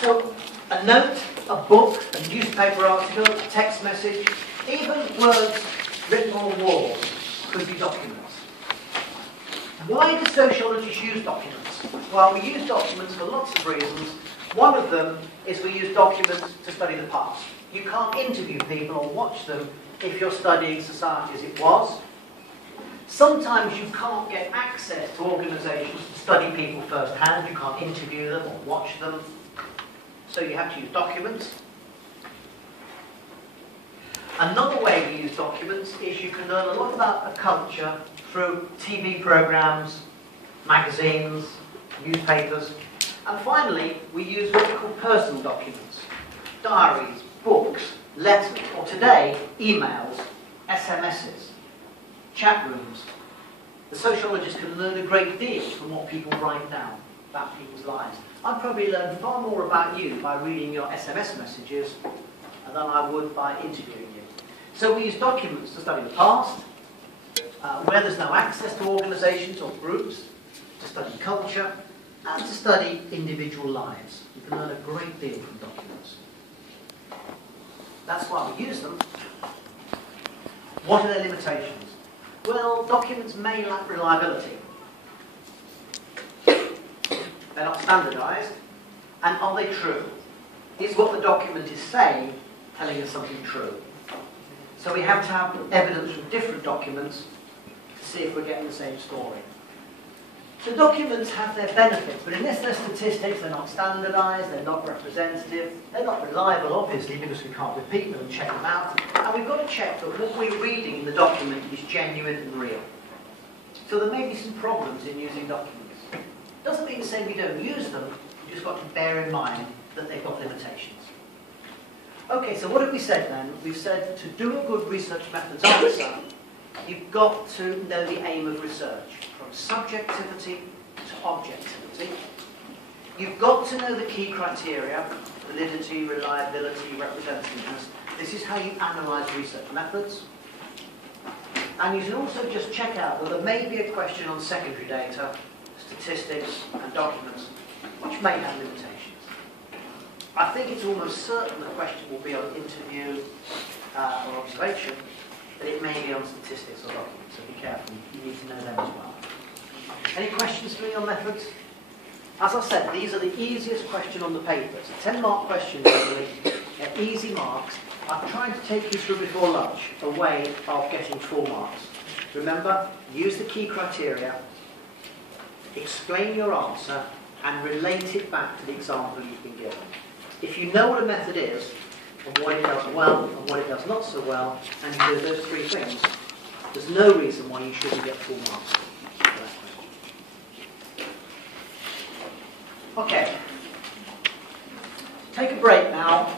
So, a note, a book, a newspaper article, a text message, even words written on walls could be documents. Why do sociologists use documents? Well, we use documents for lots of reasons. One of them is we use documents to study the past. You can't interview people or watch them if you're studying society as it was. Sometimes you can't get access to organisations to study people firsthand. You can't interview them or watch them. So you have to use documents. Another way we use documents is you can learn a lot about a culture through TV programmes, magazines, newspapers. And finally, we use what we call personal documents. Diaries, books, letters, or today, emails, SMSs, chat rooms. The sociologist can learn a great deal from what people write down about people's lives. I'd probably learn far more about you by reading your SMS messages than I would by interviewing you. So we use documents to study the past, where there's no access to organisations or groups, to study culture, and to study individual lives. You can learn a great deal from documents. That's why we use them. What are their limitations? Well, documents may lack reliability. They're not standardised. And are they true? Is what the document is saying telling us something true? So we have to have evidence from different documents to see if we're getting the same story. So documents have their benefits, but unless they're statistics, they're not standardised, they're not representative, they're not reliable, obviously, because we can't repeat them and check them out. And we've got to check that what we're reading in the document is genuine and real. So there may be some problems in using documents. Doesn't mean to say we don't use them, you've just got to bear in mind that they've got limitations. Okay, so what have we said then? We've said to do a good research methods answer, you've got to know the aim of research, from subjectivity to objectivity. You've got to know the key criteria, validity, reliability, representativeness. This is how you analyse research methods. And you can also just check out that there may be a question on secondary data, statistics and documents, which may have limitations. I think it's almost certain the question will be on interview or observation, but it may be on statistics or documents, so be careful, you need to know them as well. Any questions for me on methods? As I said, these are the easiest question on the paper. It's a 10-mark question, really. They're easy marks. I'm trying to take you through before lunch a way of getting full marks. Remember, use the key criteria, explain your answer, and relate it back to the example you've been given. If you know what a method is, and what it does well, and what it does not so well, and you do those three things, there's no reason why you shouldn't get full marks for that question. Okay. Take a break now.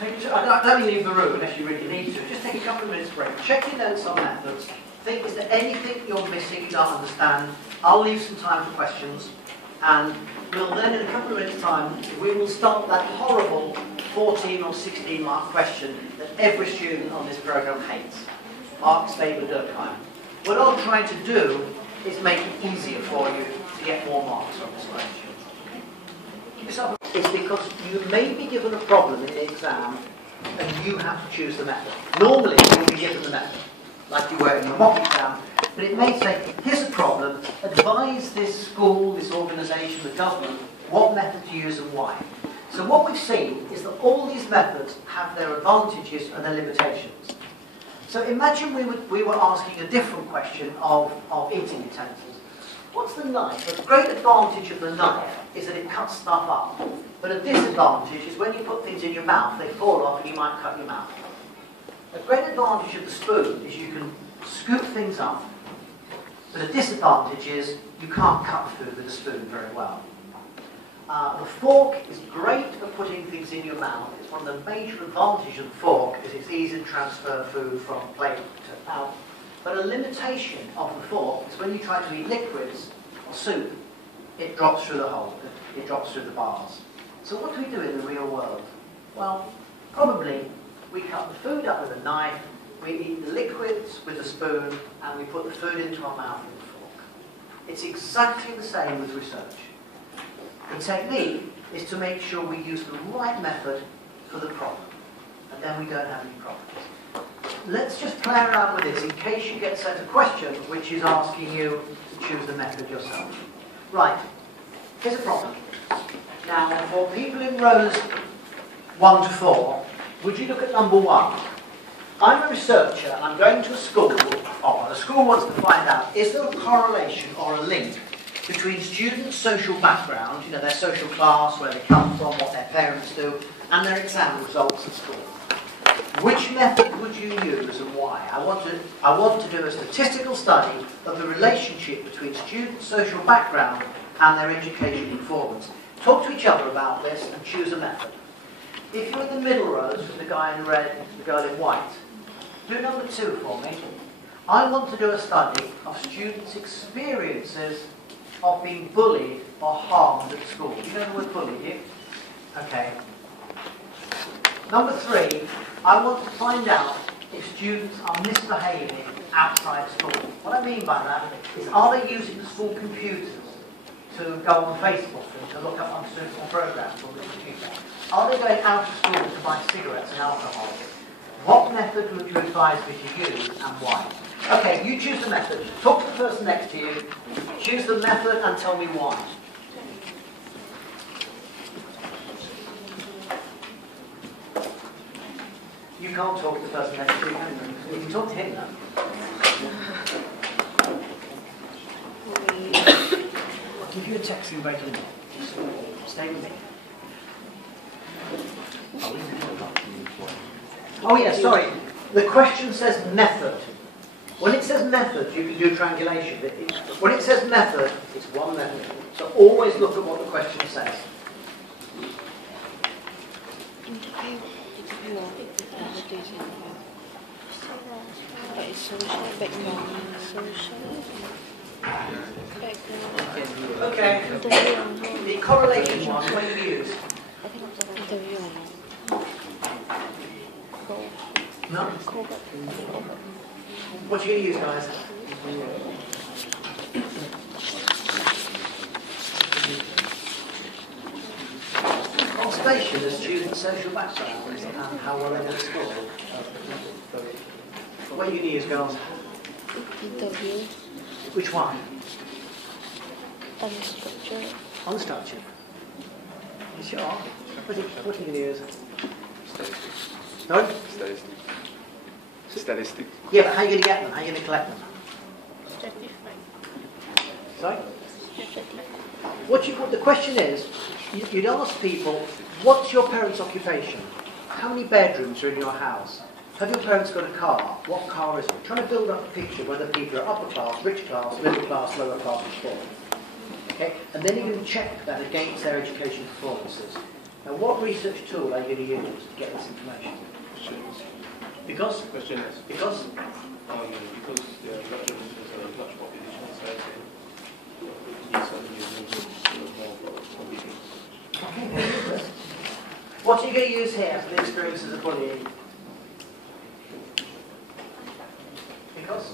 Don't leave the room unless you really need to. Just take a couple of minutes break. Check your notes on methods. Think, is there anything you're missing you don't understand? I'll leave some time for questions. And we'll then, in a couple of minutes' time, we will start that horrible 14 or 16 mark question that every student on this programme hates. Mark Staber Durkheim. What I'm trying to do is make it easier for you to get more marks on this question. It's because you may be given a problem in the exam and you have to choose the method. Normally, you'll be given the method, like you were in the mock exam, but it may say, here's a problem, advise this school, this organisation, the government, what method to use and why. So what we've seen is that all these methods have their advantages and their limitations. So imagine we were asking a different question of eating utensils. What's the knife? The great advantage of the knife is that it cuts stuff up. But a disadvantage is when you put things in your mouth, they fall off and you might cut your mouth. A great advantage of the spoon is you can scoop things up, but a disadvantage is you can't cut food with a spoon very well. The fork is great for putting things in your mouth. It's one of the major advantages of the fork is it's easy to transfer food from plate to mouth. But a limitation of the fork is when you try to eat liquids or soup, it drops through the hole, it drops through the bars. So what do we do in the real world? Well, probably we cut the food up with a knife, we eat the liquids with a spoon, and we put the food into our mouth with a fork. It's exactly the same with research. The technique is to make sure we use the right method for the problem. And then we don't have any problems. Let's just play around with this in case you get sent a question which is asking you to choose the method yourself. Right, here's a problem. Now, for people in rows 1 to 4, would you look at number 1? I'm a researcher and I'm going to a school, and the school wants to find out, is there a correlation or a link between students' social background, you know, their social class, where they come from, what their parents do, and their exam results at school? Which method would you use and why? I want to do a statistical study of the relationship between students' social background and their education performance. Talk to each other about this and choose a method. If you're in the middle rows with the guy in red, the girl in white, do number 2 for me. I want to do a study of students' experiences of being bullied or harmed at school. You know the word bully, do you? Okay. Number 3, I want to find out if students are misbehaving outside school. What I mean by that is, are they using the school computers to go on Facebook and to look up unsuitable programs on the computer? Are they going out of school to buy cigarettes and alcohol? What method would you advise me to use and why? Okay, you choose the method. Talk to the person next to you. Choose the method and tell me why. You can't talk to the person next to you. You can talk to him now. I'll give you a text in about a minute. Stay with me. Oh yeah, sorry. The question says method. When it says method, you can do triangulation. When it says method, it's one method. So always look at what the question says. Okay. The correlation one, what do you use? No? What are you going to use, guys? Observation of students' social background and how well they do at school. What are you going to use, girls? Interview. Which one? Unstructured. Unstructured. You sure? What are you going to use? Statistics. No? Statistics. Yeah, but how are you going to get them? How are you going to collect them? Sorry? What the question is, you'd ask people, what's your parents' occupation? How many bedrooms are in your house? Have your parents got a car? What car is it? Trying to build up a picture whether people are upper class, rich class, middle class, lower class, and poor. Okay? And then you're going to check that against their education performances. Now, what research tool are you going to use to get this information? Because? Questionnaires. Because? Because there are large population size and more conditions. Okay, very good. What are you going to use here for the experiences of bullying? Because?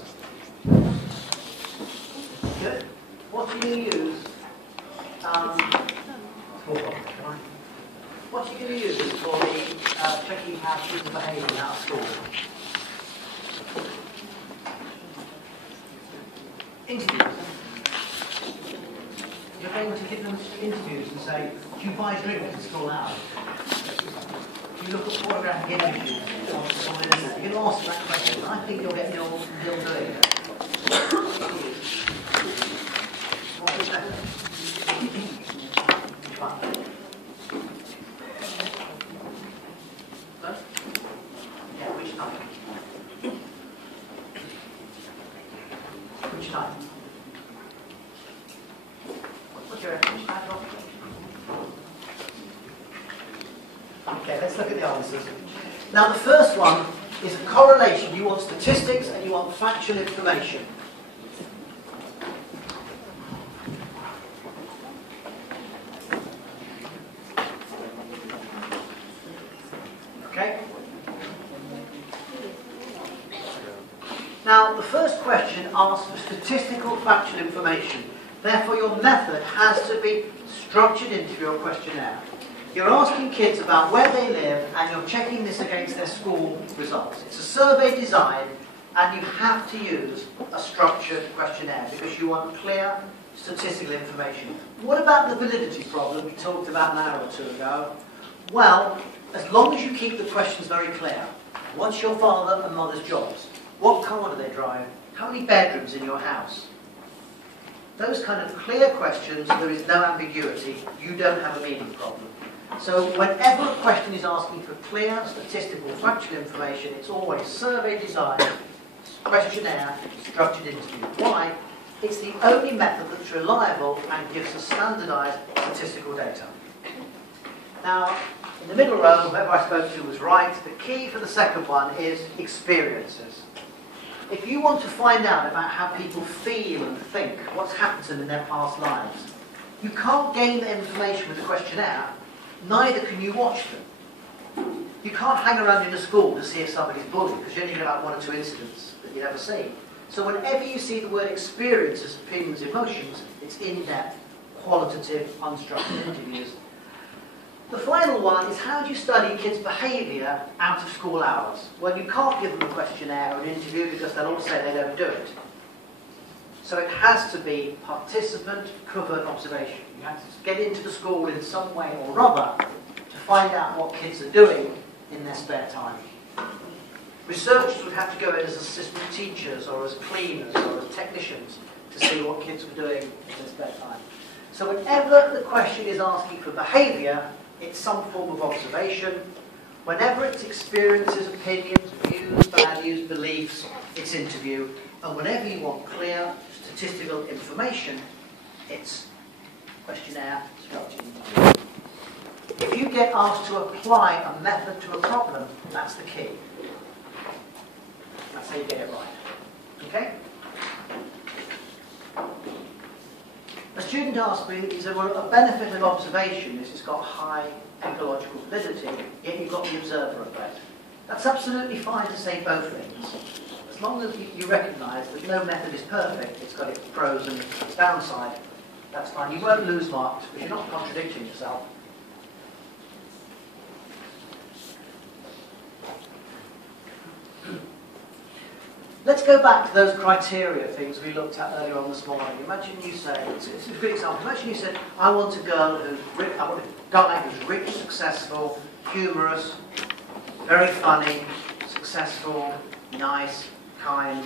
Good. What are you going to use? What are you going to use for the checking how students are behaving out of school? Interviews. You're going to give them interviews and say, do you buy drinks in school hours? Do you look at pornographic images on the internet? You're going to ask that question. I think you'll get nil doing it. What is that? Yeah, which type? Which type? What's your which type of? Okay, let's look at the answers. Now the first one is a correlation. You want statistics and you want factual information. Okay? Now, the first question asks for statistical factual information. Therefore, your method has to be structured into your questionnaire. You're asking kids about where they live and you're checking this against their school results. It's a survey design and you have to use a structured questionnaire because you want clear statistical information. What about the validity problem we talked about an hour or two ago? Well, as long as you keep the questions very clear. What's your father and mother's jobs? What car do they drive? How many bedrooms in your house? Those kind of clear questions, there is no ambiguity. You don't have a meaning problem. So whenever a question is asking for clear, statistical, factual information, it's always survey design, questionnaire, structured interview. Why? It's the only method that's reliable and gives us standardised statistical data. Now, in the middle row, whoever I spoke to was right. The key for the second one is experiences. If you want to find out about how people feel and think, what's happened to them in their past lives, you can't gain the information with the questionnaire, neither can you watch them. You can't hang around in a school to see if somebody's bullied, because you only get about 1 or 2 incidents that you never see. So whenever you see the word experiences, opinions, emotions, it's in-depth, qualitative, unstructured interviews. The final one is how do you study kids' behaviour out of school hours? Well, you can't give them a questionnaire or an interview because they'll all say they don't do it. So it has to be participant covert observation. You have to get into the school in some way or other to find out what kids are doing in their spare time. Researchers would have to go in as assistant teachers or as cleaners or as technicians to see what kids were doing in their spare time. So whenever the question is asking for behaviour, it's some form of observation. Whenever it's experiences, opinions, views, values, beliefs, it's interview. And whenever you want clear statistical information, it's questionnaire, structured interview. If you get asked to apply a method to a problem, that's the key. That's how you get it right. Okay? A student asked me, he said, well, a benefit of observation is it's got high ecological validity, yet you've got the observer effect. That's absolutely fine to say both things. As long as you recognise that no method is perfect, it's got its pros and its downside, that's fine. You won't lose marks because you're not contradicting yourself. Let's go back to those criteria things we looked at earlier on this morning. Imagine you say, it's a good example, imagine you said, I want a girl who's rich, I want a guy who's rich, successful, humorous, very funny, successful, nice, kind.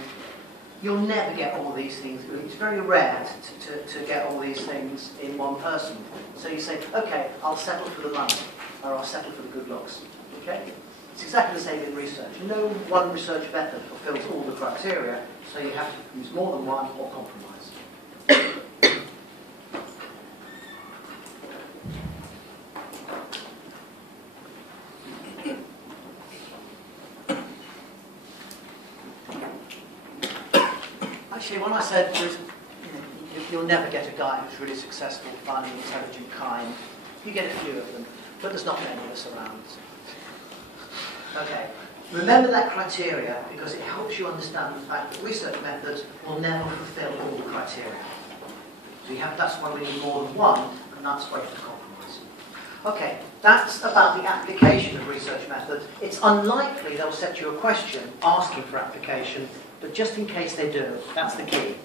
You'll never get all these things. It's very rare to get all these things in one person. So you say, okay, I'll settle for the money, or I'll settle for the good looks. Okay? It's exactly the same in research. No one research method fulfills all the criteria, so you have to use more than one or compromise. Actually, when I said you'll never get a guy who's really successful, funny, intelligent, kind, you get a few of them, but there's not many of us around. Okay, remember that criteria because it helps you understand the fact that research methods will never fulfill all the criteria. So that's why we need more than one, and that's why you have to compromise. Okay, that's about the application of research methods. It's unlikely they'll set you a question asking for application, but just in case they do, that's the key.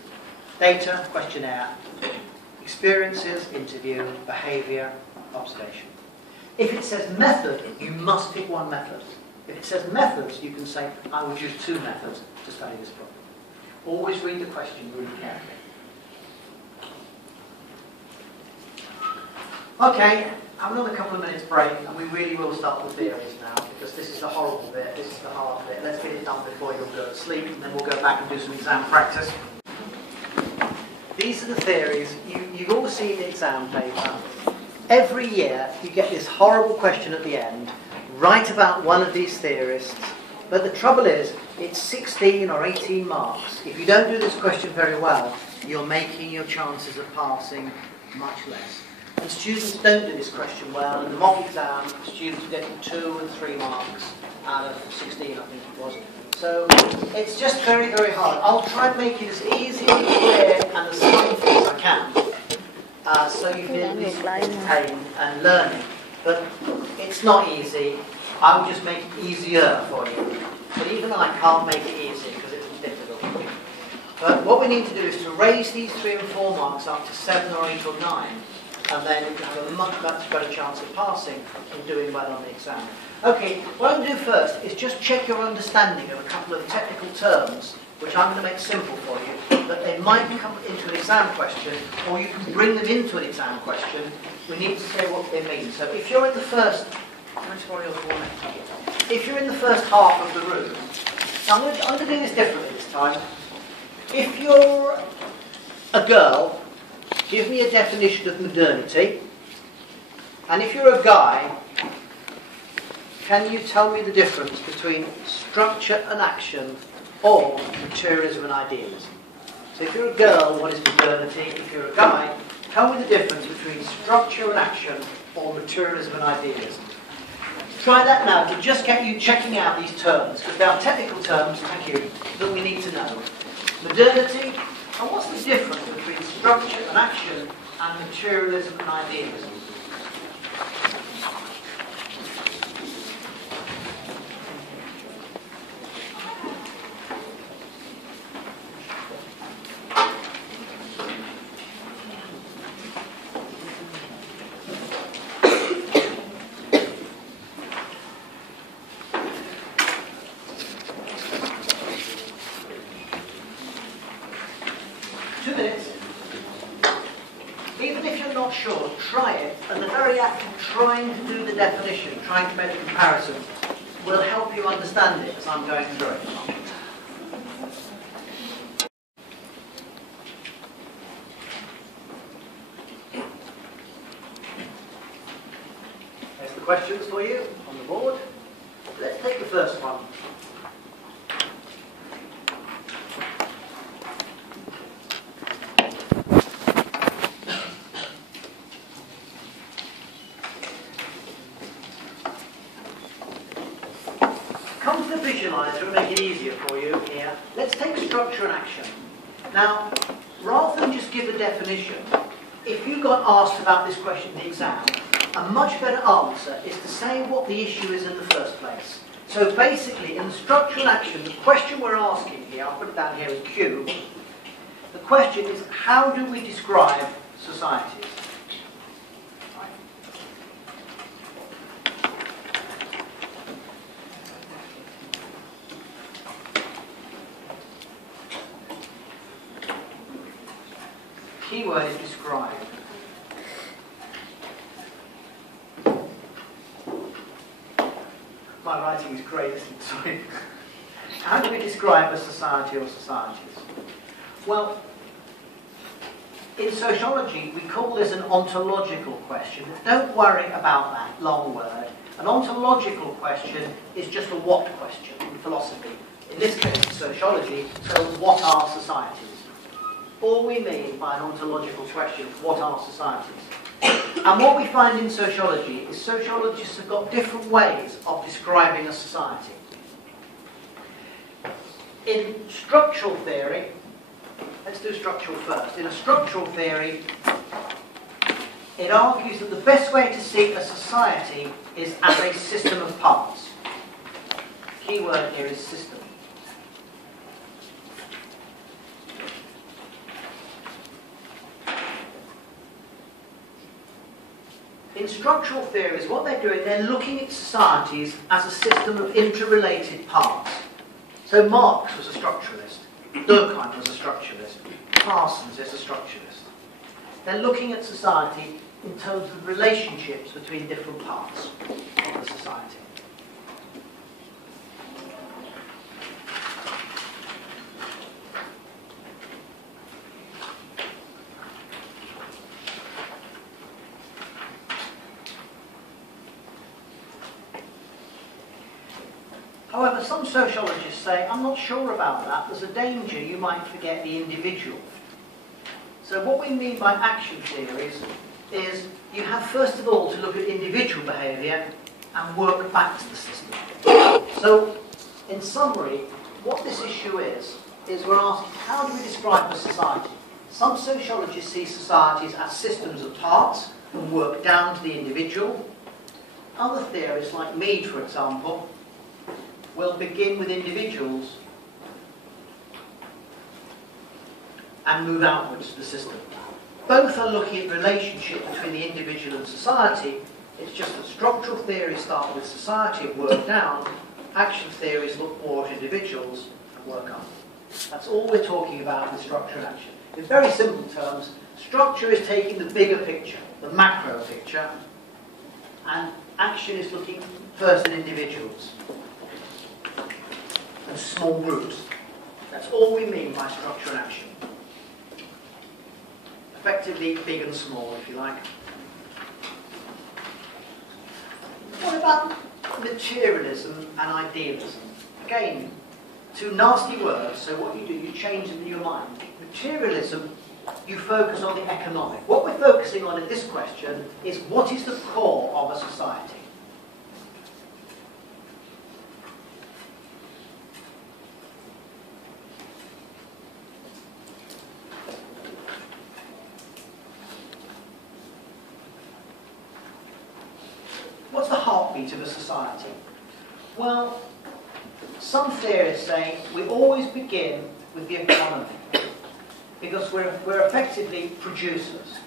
Data, questionnaire, experiences, interview, behaviour, observation. If it says method, you must pick one method. If it says methods, you can say, I would use 2 methods to study this problem. Always read the question really carefully. Okay, have another couple of minutes break, and we really will start the theories now, because this is the horrible bit, this is the hard bit. Let's get it done before you'll go to sleep, and then we'll go back and do some exam practice. These are the theories. You've all seen the exam paper. Every year, you get this horrible question at the end, write about one of these theorists, but the trouble is, it's 16 or 18 marks. If you don't do this question very well, you're making your chances of passing much less. And students don't do this question well. In the mock exam, students get 2 and 3 marks out of 16, I think it was. So it's just very, very hard. I'll try and make it as easy and clear and as simple as I can, so you can at least entertain and learning. But it's not easy. I will just make it easier for you. But even I can't make it easy because it's difficult. But what we need to do is to raise these 3 and 4 marks up to 7 or 8 or 9, and then you have a much better chance of passing and doing well on the exam. Okay, what I'm going to do first is just check your understanding of a couple of technical terms, which I'm going to make simple for you, that they might come into an exam question, or you can bring them into an exam question. We need to say what they mean. So if you're in the first, if you're in the first half of the room, now I'm going to do this differently this time. If you're a girl, give me a definition of modernity. And if you're a guy, can you tell me the difference between structure and action or materialism and ideas? So if you're a girl, what is modernity? If you're a guy, tell me the difference between structure and action or materialism and ideas. Try that now to just get you checking out these terms, because they are technical terms, thank you, that we need to know. Modernity, and what's the difference between structure and action and materialism and idealism? Definition, trying to make a comparison, will help you understand it as I'm going through it. There's the questions for you on the board. Let's take the first one. Visualizer and make it easier for you here. Let's take structure and action. Now, rather than just give a definition, if you got asked about this question in the exam, a much better answer is to say what the issue is in the first place. So basically, in the structure and action, the question we're asking here, I'll put it down here as Q, the question is, how do we describe societies? Keyword is describe. My writing is great, sorry. How do we describe a society or societies? Well, in sociology, we call this an ontological question. Don't worry about that long word. An ontological question is just a what question in philosophy. In this case, it's sociology, so what are societies? All we mean by an ontological question, what are societies? And what we find in sociology is sociologists have got different ways of describing a society. In structural theory, let's do structural first. In a structural theory, it argues that the best way to see a society is as a system of parts. Key word here is system. In structural theories, what they're doing, they're looking at societies as a system of interrelated parts. So Marx was a structuralist, Durkheim was a structuralist, Parsons is a structuralist. They're looking at society in terms of relationships between different parts of the society. However, some sociologists say, I'm not sure about that, there's a danger you might forget the individual. So what we mean by action theories is you have first of all to look at individual behaviour and work back to the system. So, in summary, what this issue is we're asking, how do we describe a society? Some sociologists see societies as systems of parts and work down to the individual. Other theorists, like Mead, for example, will begin with individuals and move outwards to the system. Both are looking at the relationship between the individual and society. It's just that structural theories start with society and work down. Action theories look more at individuals and work up. That's all we're talking about with structure and action. In very simple terms, structure is taking the bigger picture, the macro picture, and action is looking first at individuals and small groups. That's all we mean by structure and action. Effectively, big and small, if you like. What about materialism and idealism? Again, two nasty words, so what you do, you change them in your mind. Materialism, you focus on the economic. What we're focusing on in this question is what is the core of a society? What's the heartbeat of a society? Well, some theorists say we always begin with the economy because we're effectively producers.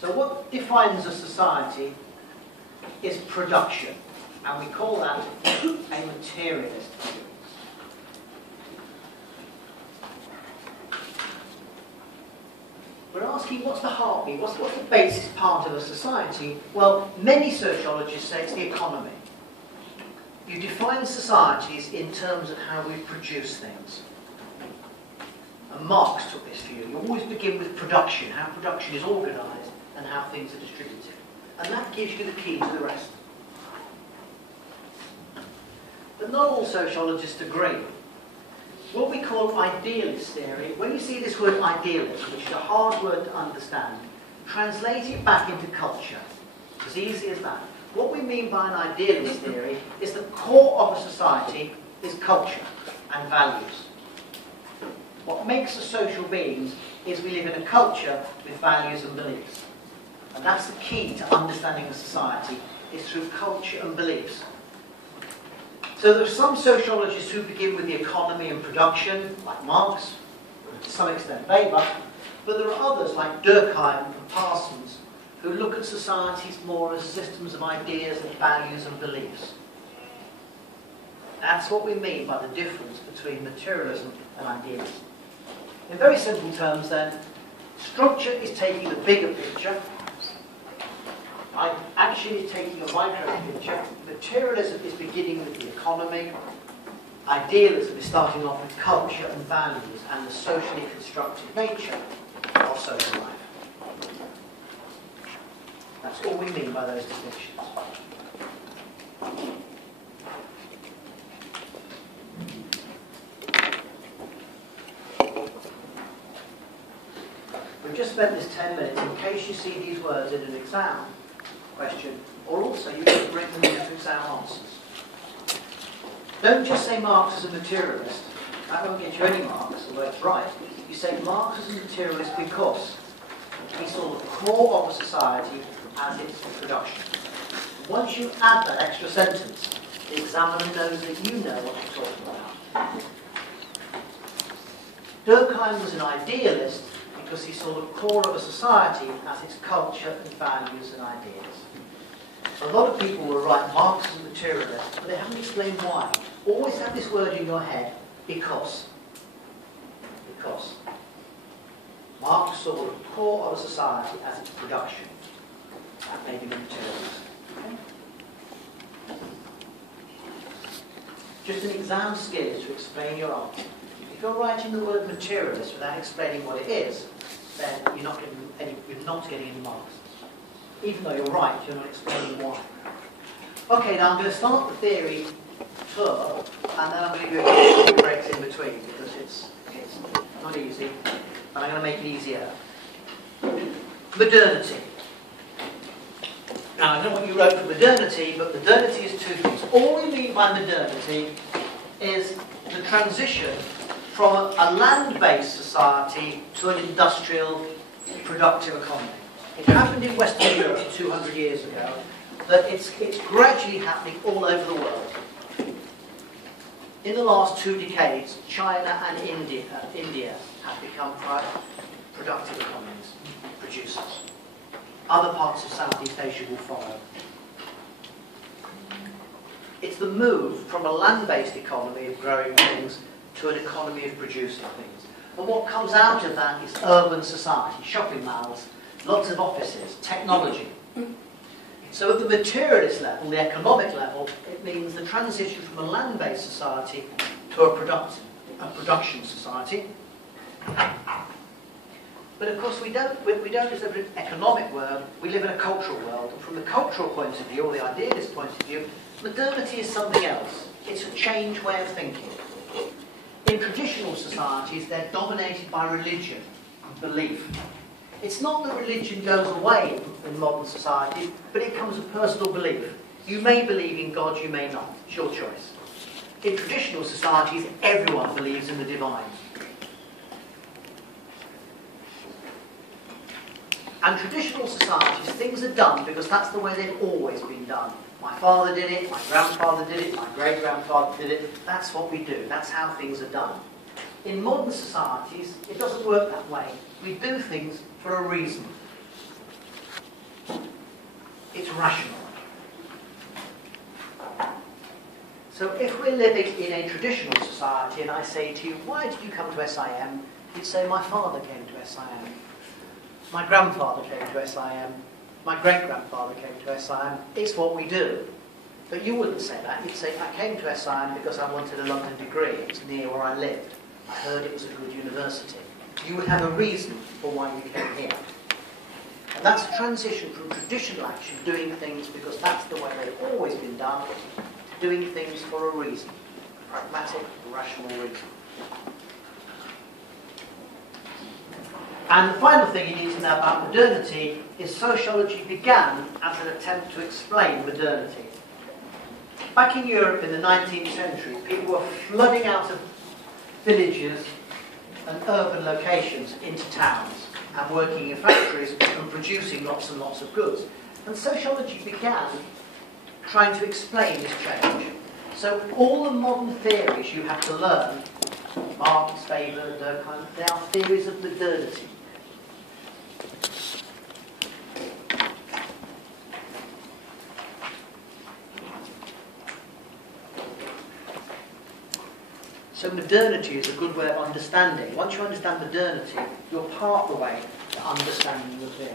So what defines a society is production, and we call that a materialist view. We're asking what's the heartbeat, what's the basis part of a society? Well, many sociologists say it's the economy. You define societies in terms of how we produce things. And Marx took this view. You always begin with production, how production is organised and how things are distributed. And that gives you the key to the rest. But not all sociologists agree. What we call idealist theory, when you see this word idealist, which is a hard word to understand, translate it back into culture. As easy as that. What we mean by an idealist theory is the core of a society is culture and values. What makes us social beings is we live in a culture with values and beliefs. And that's the key to understanding a society, is through culture and beliefs. So there are some sociologists who begin with the economy and production, like Marx, and to some extent Weber, but there are others like Durkheim and Parsons who look at societies more as systems of ideas and values and beliefs. That's what we mean by the difference between materialism and idealism. In very simple terms then, structure is taking the bigger picture, action is taking a micro picture, materialism is beginning with the economy, idealism is starting off with culture and values and the socially constructed nature of social life. That's all we mean by those distinctions. We've just spent this 10 minutes in case you see these words in an exam question, or also you can bring them into exam answers. Don't just say Marx is a materialist. That won't get you any marks, although it's right. You say Marx is a materialist because he saw the core of a society as its production. Once you add that extra sentence, the examiner knows that you know what you're talking about. Durkheim was an idealist because he saw the core of a society as its culture and values and ideas. A lot of people will write Marx as a materialist, but they haven't explained why. Always have this word in your head, because. Because. Marx saw the core of a society as its production. That may be the materialist. Okay? Just an exam skill is to explain your answer. If you're writing the word materialist without explaining what it is, then you're not getting any marks. Even though you're right, you're not explaining why. Okay, now I'm going to start the theory tour, and then I'm going to give you a breaks in between, because it's not easy, and I'm going to make it easier. Modernity. Now, I know what you wrote for modernity, but modernity is two things. All we mean by modernity is the transition from a land-based society to an industrial, productive economy. It happened in Western Europe 200 years ago, that it's gradually happening all over the world. In the last 2 decades, China and India have become productive economies, producers. Other parts of Southeast Asia will follow. It's the move from a land-based economy of growing things to an economy of producing things. And what comes out of that is urban society, shopping malls, lots of offices, technology. So at the materialist level, the economic level, it means the transition from a land-based society to a production society. But of course we don't just live in an economic world, we live in a cultural world. And from the cultural point of view, or the idealist point of view, modernity is something else. It's a changed way of thinking. In traditional societies, they're dominated by religion and belief. It's not that religion goes away in modern societies, but it becomes a personal belief. You may believe in God, you may not. It's your choice. In traditional societies, everyone believes in the divine. And traditional societies, things are done because that's the way they've always been done. My father did it, my grandfather did it, my great-grandfather did it. That's what we do. That's how things are done. In modern societies, it doesn't work that way. We do things for a reason. It's rational. So if we're living in a traditional society and I say to you, why did you come to SIM? You'd say, my father came to SIM. My grandfather came to SIM. My great-grandfather came to SIM. It's what we do. But you wouldn't say that. You'd say, I came to SIM because I wanted a London degree. It was near where I lived. I heard it was a good university. You would have a reason for why you came here. And that's a transition from traditional action, doing things because that's the way they've always been done, to doing things for a reason. A pragmatic, rational reason. And the final thing you need to know about modernity is sociology began as an attempt to explain modernity. Back in Europe in the 19th century, people were flooding out of villages and urban locations into towns and working in factories and producing lots and lots of goods. And sociology began trying to explain this change. So all the modern theories you have to learn, Marx, Weber, Durkheim, they are theories of modernity. So modernity is a good way of understanding. Once you understand modernity, you're part of the way to understanding the theory.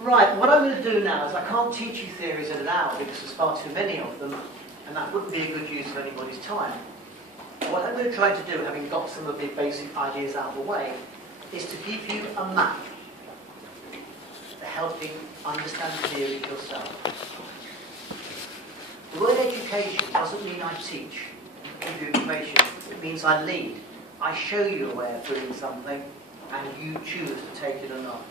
Right, what I'm going to do now is I can't teach you theories in an hour because there's far too many of them, and that wouldn't be a good use of anybody's time. What I'm going to try to do, having got some of the basic ideas out of the way, is to give you a map to help you understand theory yourself. The word education doesn't mean I teach, give you information. It means I lead. I show you a way of doing something, and you choose to take it or not.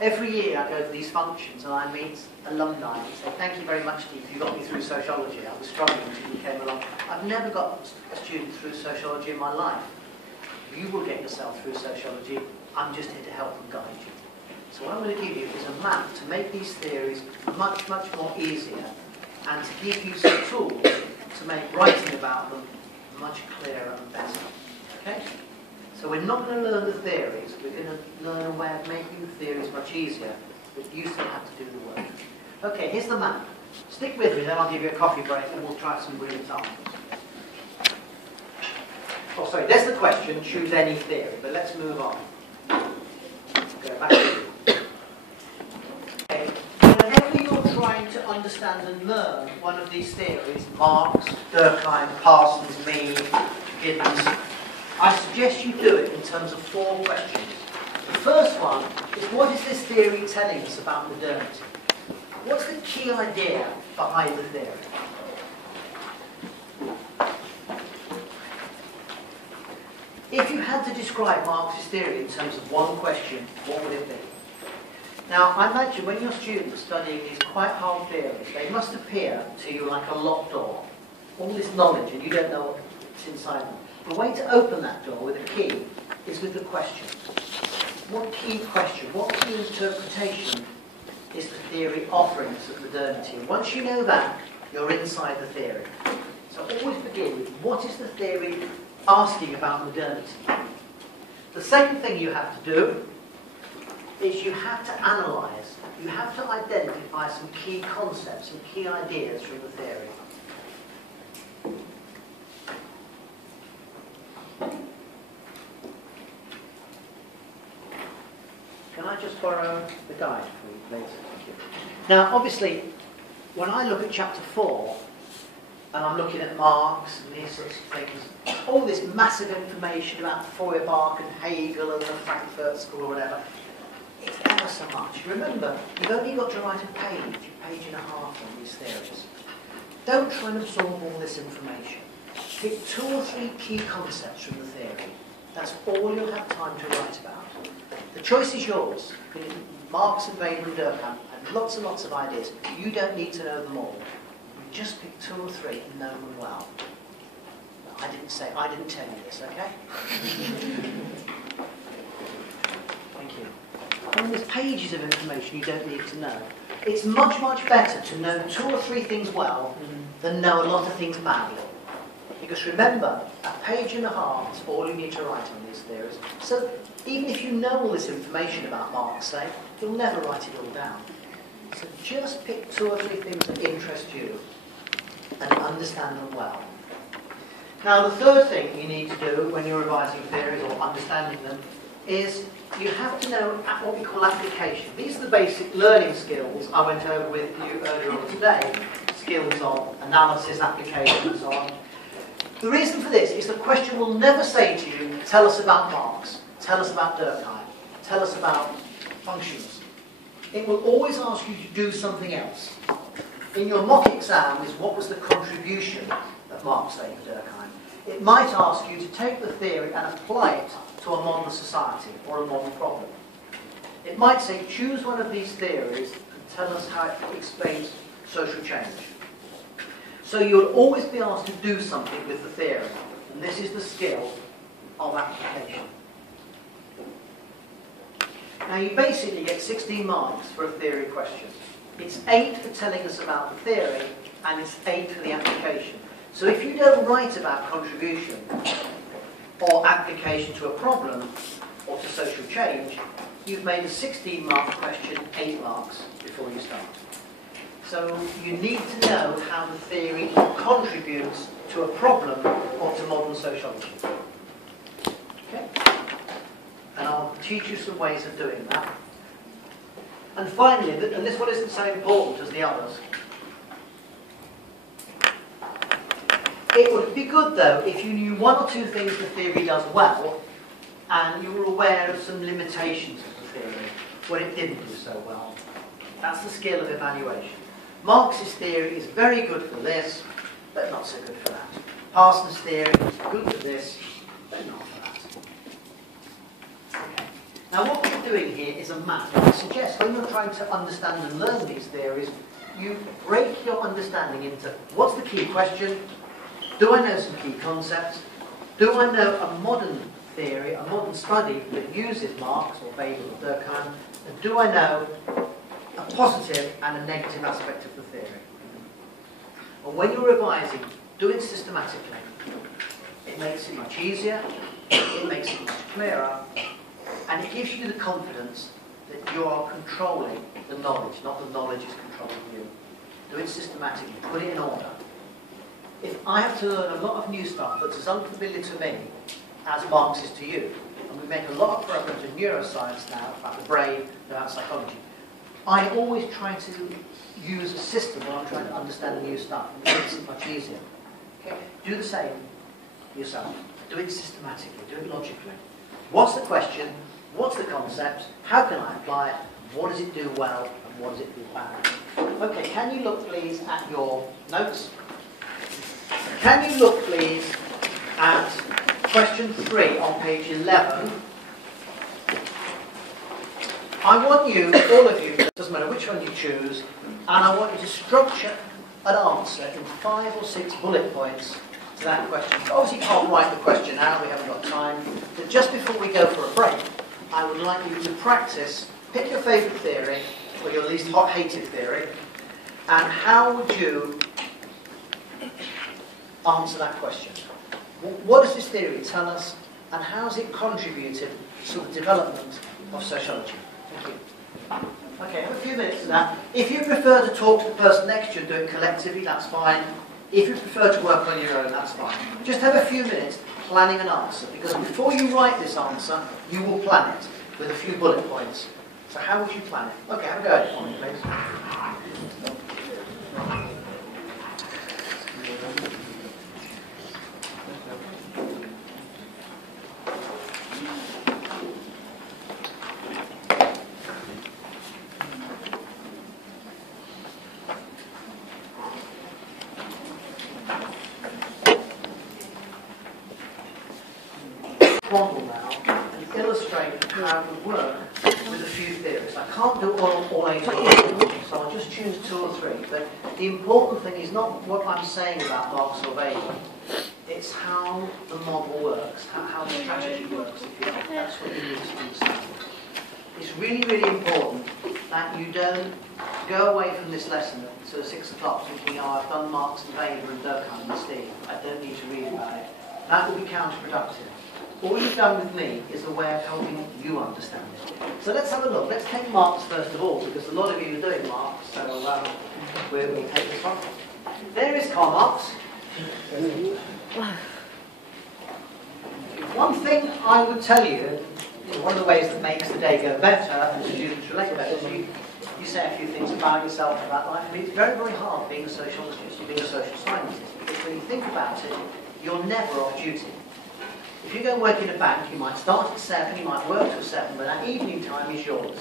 Every year I go to these functions and I meet alumni and say, thank you very much, Steve, you got me through sociology. I was struggling until you came along. I've never got a student through sociology in my life. You will get yourself through sociology. I'm just here to help and guide you. So what I'm going to give you is a map to make these theories much, much more easier, and to give you some tools to make writing about them much clearer and better. Okay? So we're not going to learn the theories, we're going to learn a way of making the theories much easier, but you still have to do the work. Okay, here's the map. Stick with me, then I'll give you a coffee break and we'll try some real examples. Oh, sorry, there's the question, choose any theory, but let's move on. Go back. Okay. Whenever you're trying to understand and learn one of these theories, Marx, Durkheim, Parsons, Mead, Giddens, I suggest you do it in terms of 4 questions. The first one is, what is this theory telling us about modernity? What's the key idea behind the theory? If you had to describe Marx's theory in terms of 1 question, what would it be? Now, I imagine when you're students studying these quite hard theories, they must appear to you like a locked door. All this knowledge, and you don't know what's inside them. The way to open that door with a key is with the question. What key question, what key interpretation is the theory offerings of modernity. And once you know that, you're inside the theory. So always begin with what is the theory asking about modernity. The second thing you have to do is you have to analyse, you have to identify some key concepts, some key ideas from the theory. Can I just borrow the guide for you, please? Thank you. Now, obviously, when I look at chapter 4, and I'm looking at Marx and these sorts of things, all this massive information about Feuerbach and Hegel and the Frankfurt School or whatever, it's ever so much. Remember, you've only got to write a page and a half on these theories. Don't try and absorb all this information. Pick 2 or 3 key concepts from the theory. That's all you'll have time to write about. The choice is yours. Marx and Weber and Durkheim had lots and lots of ideas. You don't need to know them all. You just pick 2 or 3 and know them well. I didn't tell you this, okay? Thank you. And there's pages of information you don't need to know. It's much, much better to know 2 or 3 things well than know a lot of things badly. Because remember, a page and a half is all you need to write on these theories. So even if you know all this information about Marx, say, you'll never write it all down. So just pick 2 or 3 things that interest you and understand them well. Now the third thing you need to do when you're revising theories or understanding them is you have to know what we call application. These are the basic learning skills I went over with you earlier on today. Skills on analysis, application and so on. The reason for this is the question will never say to you, tell us about Marx, tell us about Durkheim, tell us about functions. It will always ask you to do something else. In your mock exam is what was the contribution of Marx, say, to Durkheim. It might ask you to take the theory and apply it to a modern society or a modern problem. It might say, choose one of these theories and tell us how it explains social change. So you'll always be asked to do something with the theory, and this is the skill of application. Now you basically get 16 marks for a theory question. It's 8 for telling us about the theory, and it's 8 for the application. So if you don't write about contribution, or application to a problem, or to social change, you've made a 16-mark question 8 marks before you start. So you need to know how the theory contributes to a problem or to modern sociology. Okay? And I'll teach you some ways of doing that. And finally, and this one isn't so important as the others, it would be good though if you knew 1 or 2 things the theory does well and you were aware of some limitations of the theory when it didn't do so well. That's the skill of evaluation. Marx's theory is very good for this, but not so good for that. Parsons' theory is good for this, but not for that. Okay. Now what we're doing here is a map. I suggest when you're trying to understand and learn these theories, you break your understanding into what's the key question, do I know some key concepts, do I know a modern theory, a modern study that uses Marx or Weber or Durkheim, and do I know a positive and a negative aspect of the theory. And when you're revising, do it systematically. It makes it much easier, it makes it much clearer, and it gives you the confidence that you are controlling the knowledge, not the knowledge is controlling you. Do it systematically, put it in order. If I have to learn a lot of new stuff that's as unfamiliar to me as Marx is to you, and we make a lot of progress in neuroscience now about the brain, about psychology, I always try to use a system when I'm trying to understand new stuff. It makes it much easier. Okay? Do the same yourself. Do it systematically. Do it logically. What's the question? What's the concept? How can I apply it? What does it do well? And what does it do bad? Okay, can you look please at your notes? Can you look please at question 3 on page 11? I want you, all of you, it doesn't matter which one you choose, and I want you to structure an answer in 5 or 6 bullet points to that question. Obviously you can't write the question now, we haven't got time, but just before we go for a break, I would like you to practice, pick your favourite theory, or your least hot-hated theory, and how would you answer that question? What does this theory tell us, and how has it contributed to the development of sociology? Thank you. Okay, have a few minutes of that. If you prefer to talk to the person next to you and do it collectively, that's fine. If you prefer to work on your own, that's fine. Just have a few minutes planning an answer, because before you write this answer, you will plan it with a few bullet points. So how would you plan it? Okay, have a go at it for me, please. Model now and illustrate how it would work with a few theories. I can't do all 8 of them, so I'll just choose 2 or 3. But the important thing is not what I'm saying about Marx or Weber, it's how the model works, how the strategy works, if you like. That's what you need to understand. It's really, really important that you don't go away from this lesson at sort of 6 o'clock thinking, oh, I've done Marx and Weber and Durkheim and Steve, I don't need to read about it. That will be counterproductive. All you've done with me is a way of helping you understand it. So let's have a look. Let's take Marx first of all, because a lot of you are doing Marx, so we'll take this one. There is Karl Marx. One thing I would tell you, one of the ways that makes the day go better and students relate better is you say a few things about yourself, about life. I mean, it's very, very hard being a sociologist, being a social scientist, because when you think about it, you're never off duty. If you go and work in a bank, you might start at 7, you might work till 7, but that evening time is yours.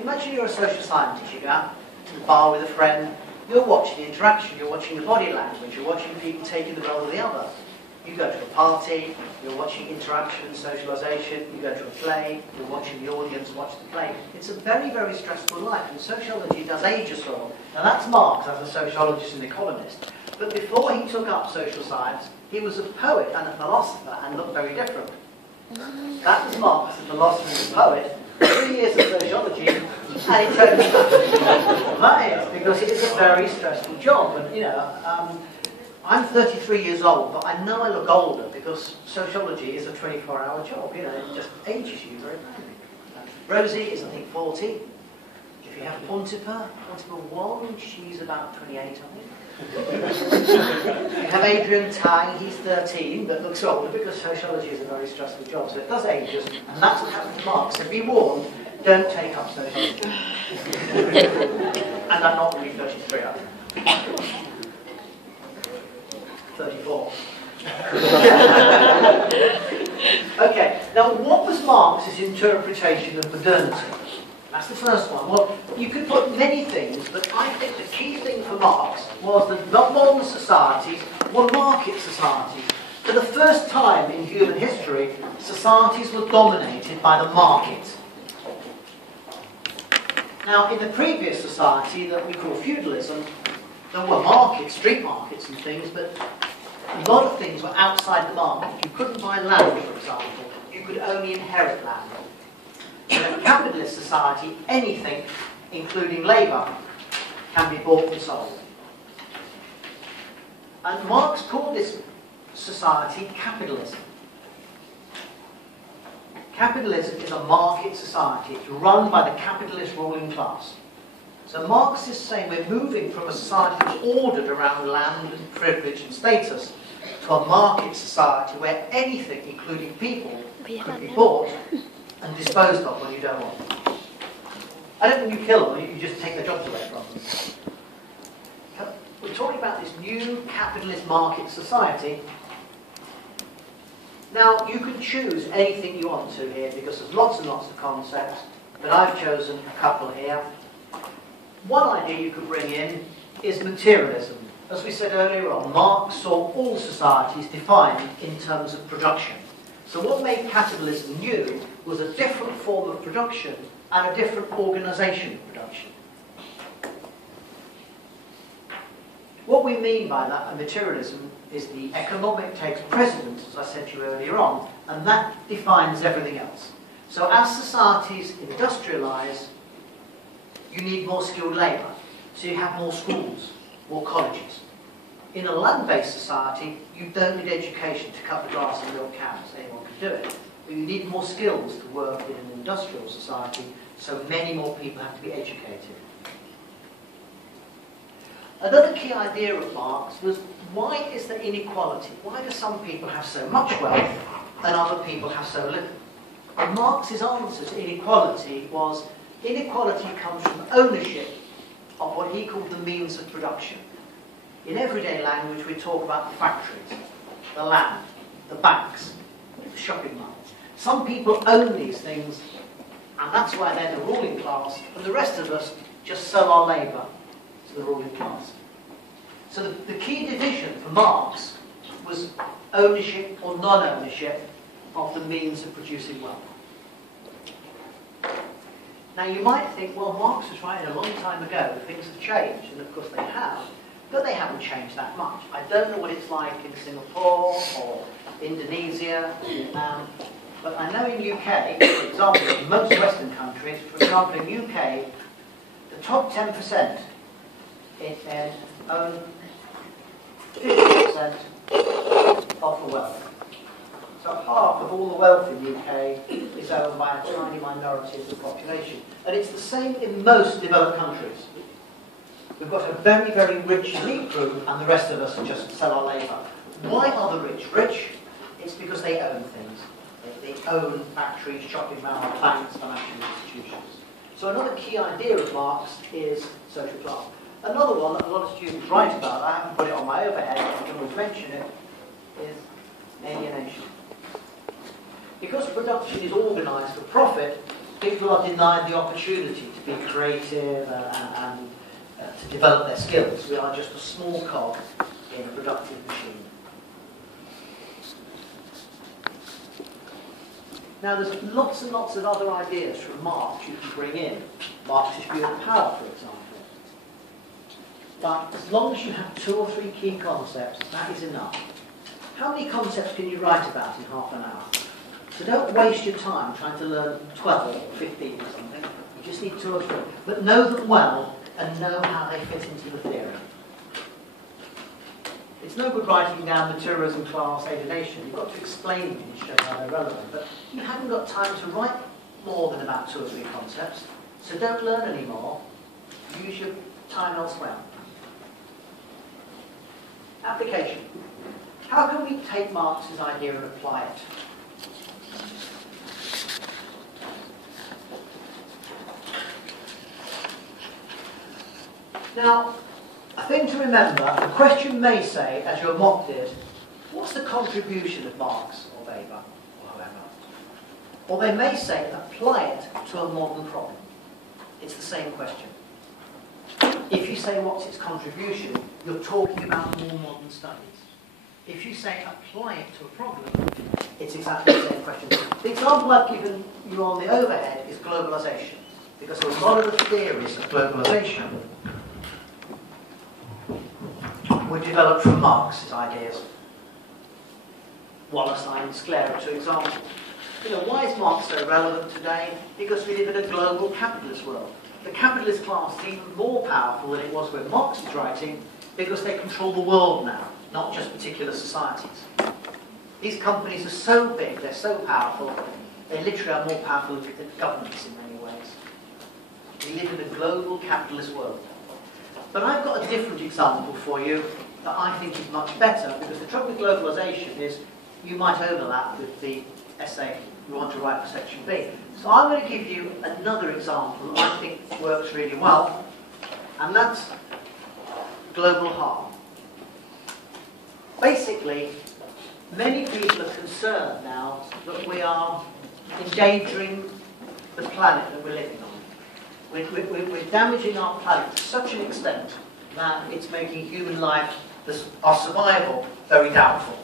Imagine you're a social scientist, you go out to the bar with a friend, you're watching the interaction, you're watching the body language, you're watching people taking the role of the other. You go to a party, you're watching interaction and socialisation, you go to a play, you're watching the audience watch the play. It's a very, very stressful life, and sociology does age us all. Now that's Marx as a sociologist and economist, but before he took up social science, he was a poet and a philosopher and looked very different. That was Marx, the philosopher and the poet. 3 years of sociology, and he totally that is because it is a very stressful job. And you know, I'm 33 years old, but I know I look older because sociology is a 24-hour job. You know, it just ages you very badly. Rosie is, I think, 40. If you have Pontipa 1, she's about 28, I think. You have Adrian Tang, he's 13, but looks older because sociology is a very stressful job, so it does age us, and that's what happened to Marx. So be warned, don't take up sociology. And I'm not really 33, I think. 34. Okay, now what was Marx's interpretation of modernity? That's the first one. Well, you could put many things, but I think the key thing for Marx was that modern societies were market societies. For the first time in human history, societies were dominated by the market. Now, in the previous society that we call feudalism, there were markets, street markets and things, but a lot of things were outside the market. You couldn't buy land, for example. You could only inherit land. In a capitalist society, anything, including labour, can be bought and sold. And Marx called this society capitalism. Capitalism is a market society. It's run by the capitalist ruling class. So Marx is saying we're moving from a society that's ordered around land and privilege and status to a market society where anything, including people, could be bought and disposed of when you don't want them. I don't mean you kill them, you just take their jobs away from them. We're talking about this new capitalist market society. Now, you can choose anything you want to here because there's lots and lots of concepts, but I've chosen a couple here. One idea you could bring in is materialism. As we said earlier on, Marx saw all societies defined in terms of production. So what made capitalism new was a different form of production and a different organisation of production. What we mean by that, materialism, is the economic takes precedence, as I said to you earlier on, and that defines everything else. So as societies industrialise, you need more skilled labour. So you have more schools, more colleges. In a land-based society, you don't need education to cut the grass and milk cows. Anyone can do it. But you need more skills to work in an industrial society, so many more people have to be educated. Another key idea of Marx was, why is there inequality? Why do some people have so much wealth and other people have so little? And Marx's answer to inequality was, inequality comes from ownership of what he called the means of production. In everyday language, we talk about the factories, the land, the banks, the shopping malls. Some people own these things, and that's why they're the ruling class, and the rest of us just sell our labour to the ruling class. So the key division for Marx was ownership or non-ownership of the means of producing wealth. Now you might think, well, Marx was writing a long time ago, things have changed, and of course they have, but they haven't changed that much. I don't know what it's like in Singapore or Indonesia, Vietnam, but I know in UK, for example, in most Western countries, for example in UK, the top 10% own 50% of the wealth. So half of all the wealth in the UK is owned by a tiny minority of the population. And it's the same in most developed countries. We've got a very, very rich elite group, and the rest of us just sell our labour. Why are the rich rich? It's because they own things. They own factories, shopping malls, banks, financial institutions. So another key idea of Marx is social class. Another one that a lot of students write about, I haven't put it on my overhead, I can always mention it, is alienation. Because production is organised for profit, people are denied the opportunity to be creative and to develop their skills. We are just a small cog in a productive machine. Now there's lots and lots of other ideas from Marx you can bring in. Marx's view of power, for example. But as long as you have 2 or 3 key concepts, that is enough. How many concepts can you write about in half an hour? So don't waste your time trying to learn 12 or 15 or something. You just need 2 or 3. But know them well and know how they fit into the theory. It's no good writing down materialism, class, alienation. You've got to explain them and show how they're relevant. But you haven't got time to write more than about 2 or 3 concepts. So don't learn any more. Use your time elsewhere. Application. How can we take Marx's idea and apply it? Now, a thing to remember, the question may say, as your mock did, what's the contribution of Marx or Weber or whoever? Or they may say, apply it to a modern problem. It's the same question. If you say what's its contribution, you're talking about more modern studies. If you say apply it to a problem, it's exactly the same question. The example I've given you on the overhead is globalization, because a lot of the theories of globalization were developed from Marx's ideas. Wallerstein and Sclera, 2 examples. You know, why is Marx so relevant today? Because we live in a global capitalist world. The capitalist class is even more powerful than it was when Marx was writing, because they control the world now, not just particular societies. These companies are so big, they're so powerful, they literally are more powerful than governments in many ways. We live in a global capitalist world. But I've got a different example for you that I think is much better, because the trouble with globalization is you might overlap with the essay you want to write for section B. So I'm going to give you another example that I think works really well, and that's global harm. Basically, many people are concerned now that we are endangering the planet that we're living on. We're damaging our planet to such an extent that it's making human life, our survival, very doubtful.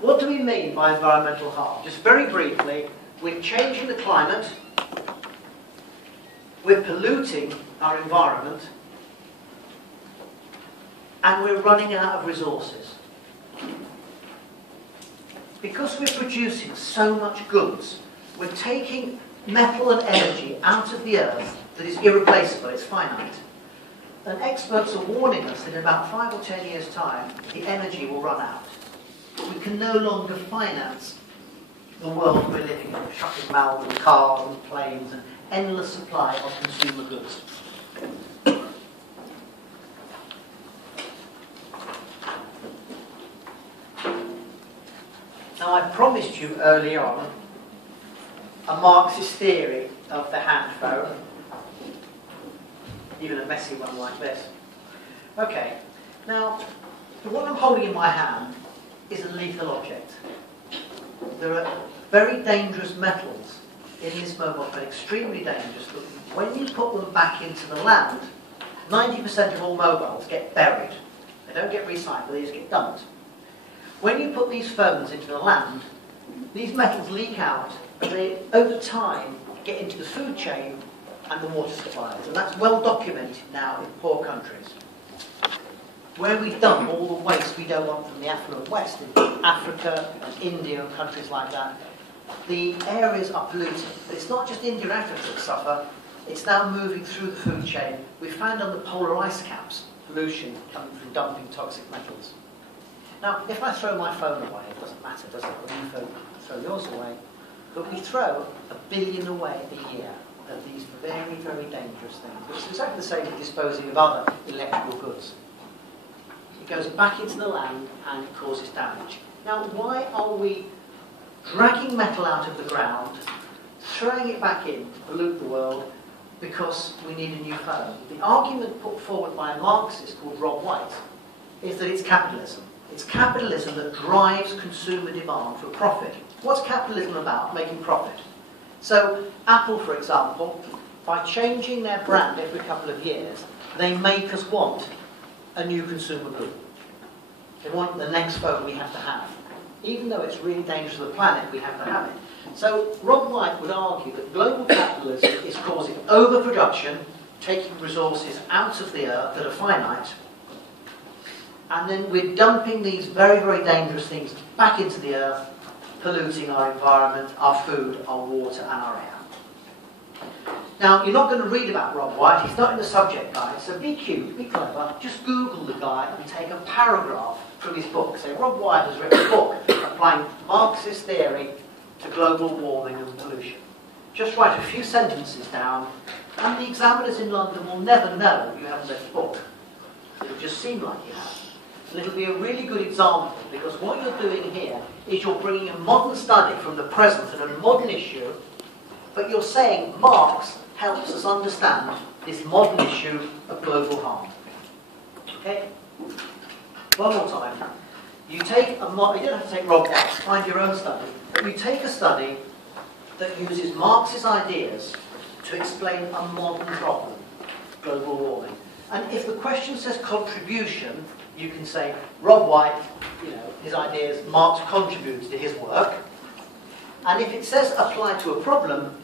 What do we mean by environmental harm? Just very briefly, we're changing the climate, we're polluting our environment, and we're running out of resources. Because we're producing so much goods, we're taking metal and energy out of the earth that is irreplaceable, it's finite. And experts are warning us that in about 5 or 10 years' time, the energy will run out. We can no longer finance the world we're living in, shopping malls and cars and planes and endless supply of consumer goods. Now, I promised you early on a Marxist theory of the hand phone, even a messy one like this. Okay, now, what I'm holding in my hand is a lethal object. There are very dangerous metals in this mobile phone, extremely dangerous, but when you put them back into the land, 90% of all mobiles get buried. They don't get recycled, they just get dumped. When you put these phones into the land, these metals leak out, and they, over time, get into the food chain and the water supplies. And that's well documented now in poor countries. Where we dump all the waste we don't want from the affluent West, in Africa and India and countries like that, the areas are polluted. But it's not just India and Africa that suffer, it's now moving through the food chain. We found on the polar ice caps pollution coming from dumping toxic metals. Now, if I throw my phone away, it doesn't matter, does it? When you throw yours away. But we throw 1 billion away a year of these very, very dangerous things. It's exactly the same with disposing of other electrical goods. It goes back into the land and it causes damage. Now, why are we dragging metal out of the ground, throwing it back in to pollute the world because we need a new phone? The argument put forward by a Marxist called Rob White is that it's capitalism. It's capitalism that drives consumer demand for profit. What's capitalism about? Making profit. So Apple, for example, by changing their brand every couple of years, they make us want a new consumer good. They want the next phone we have to have. Even though it's really dangerous to the planet, we have to have it. So Rob White would argue that global capitalism is causing overproduction, taking resources out of the earth that are finite, and then we're dumping these very, very dangerous things back into the earth, polluting our environment, our food, our water, and our air. Now, you're not going to read about Rob White, he's not in the subject guide, so be cute, be clever, just Google the guy and take a paragraph from his book. Say, Rob White has written a book applying Marxist theory to global warming and pollution. Just write a few sentences down, and the examiners in London will never know you haven't read the book. It'll just seem like you have. And it'll be a really good example, because what you're doing here is you're bringing a modern study from the present and a modern issue, but you're saying Marx helps us understand this modern issue of global harm. Okay? One more time. You take a you don't have to take Rob White's, find your own study, but you take a study that uses Marx's ideas to explain a modern problem, global warming. And if the question says contribution, you can say, Rob White, his ideas, Marx contributes to his work. And if it says apply to a problem,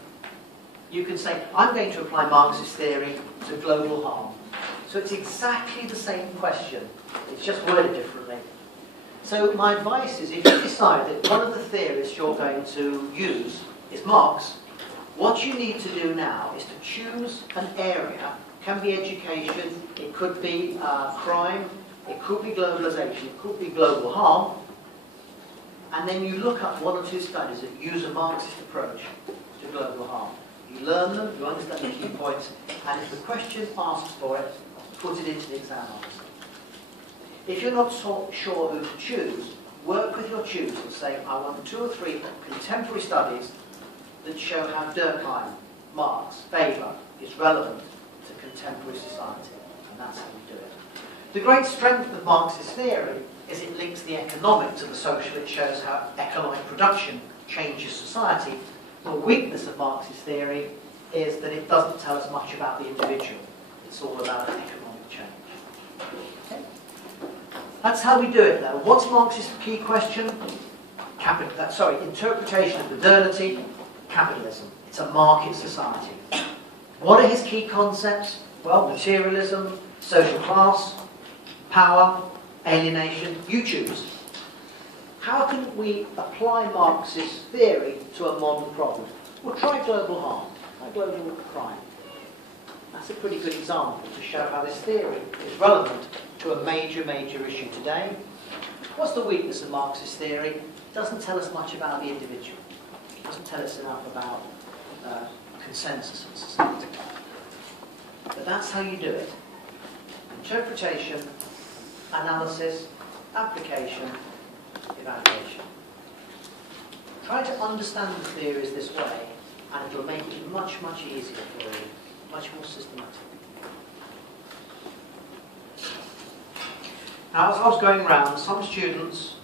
you can say, I'm going to apply Marxist theory to global harm. So it's exactly the same question. It's just worded differently. So my advice is, if you decide that one of the theories you're going to use is Marx, what you need to do now is to choose an area. It can be education, it could be crime, it could be globalization, it could be global harm, and then you look up 1 or 2 studies that use a Marxist approach to global harm. You learn them, you understand the key points, and if the question asks for it, put it into the exam answer. If you're not sure who to choose, work with your choosers, say, I want 2 or 3 contemporary studies that show how Durkheim, Marx, Weber is relevant to contemporary society, and that's how you do it. The great strength of Marxist theory is it links the economic to the social. It shows how economic production changes society. The weakness of Marxist theory is that it doesn't tell us much about the individual. It's all about economic change. Okay? That's how we do it, though. What's Marx's key question? Interpretation of modernity, capitalism. It's a market society. What are his key concepts? Well, materialism, social class, power, alienation. You choose. How can we apply Marxist theory to a modern problem? Well, try global harm, try global crime. That's a pretty good example to show how this theory is relevant to a major issue today. What's the weakness of Marxist theory? It doesn't tell us much about the individual. It doesn't tell us enough about consensus in society. But that's how you do it. Interpretation, analysis, application, evaluation. Try to understand the theories this way, and it will make it much easier for you, much more systematic. Now, as I was going around, some students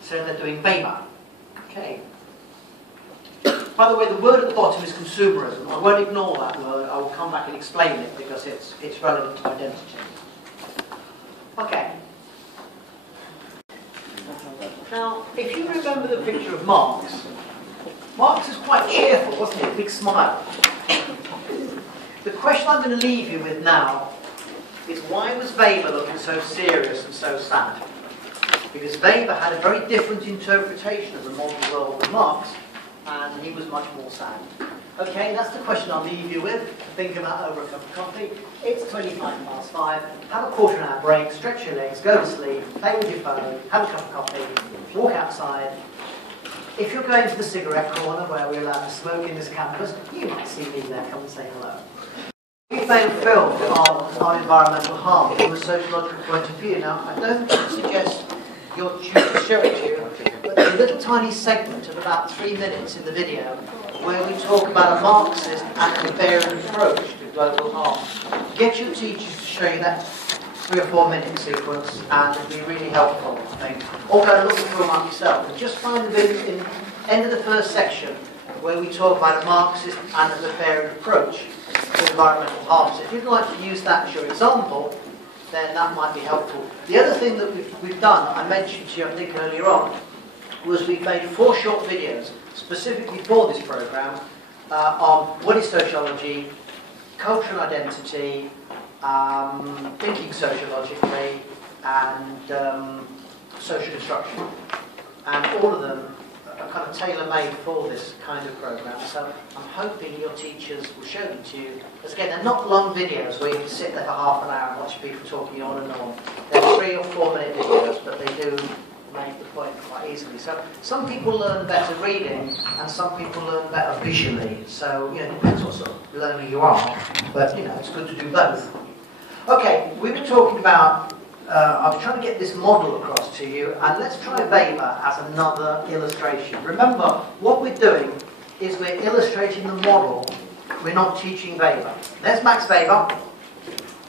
said they're doing Weber. Okay. By the way, the word at the bottom is consumerism. I won't ignore that word. I will come back and explain it because it's relevant to identity. Okay. Now, if you remember the picture of Marx, Marx is quite cheerful, wasn't he? A big smile. The question I'm going to leave you with now is, why was Weber looking so serious and so sad? Because Weber had a very different interpretation of the modern world than Marx, and he was much more sad. Okay, that's the question I'll leave you with. Think about over a cup of coffee. It's 5:25. Have a quarter-hour break, stretch your legs, go to sleep, play with your phone, have a cup of coffee, walk outside. If you're going to the cigarette corner where we're allowed to smoke in this campus, you might see me there. Come and say hello. We've made a film on environmental harm from a sociological point of view. Now, I don't suggest your tutor to show it to you, but there's a little tiny segment of about 3 minutes in the video where we talk about a Marxist and Weberian approach to global harm. Get your teachers to show you that 3 or 4 minute sequence, and it'll be really helpful, I think. Or go and look at the film up yourself, and just find the bit in the end of the first section where we talk about a Marxist and a Weberian approach to environmental harm. So if you'd like to use that as your example, then that might be helpful. The other thing that we've done, I mentioned to you I think earlier on, was we've made 4 short videos specifically for this programme on what is sociology, cultural identity, thinking sociologically, and social construction. And all of them are kind of tailor-made for this kind of programme. So I'm hoping your teachers will show them to you. Because again, they're not long videos where you can sit there for half an hour and watch people talking on and on. They're 3 or 4 minute videos, but they do make the point quite easily. So some people learn better reading, and some people learn better visually. So, you know, it depends what sort of learner you are. But, you know, it's good to do both. Okay, we were talking about, I was trying to get this model across to you, and let's try Weber as another illustration. Remember, what we're doing is we're illustrating the model. We're not teaching Weber. There's Max Weber,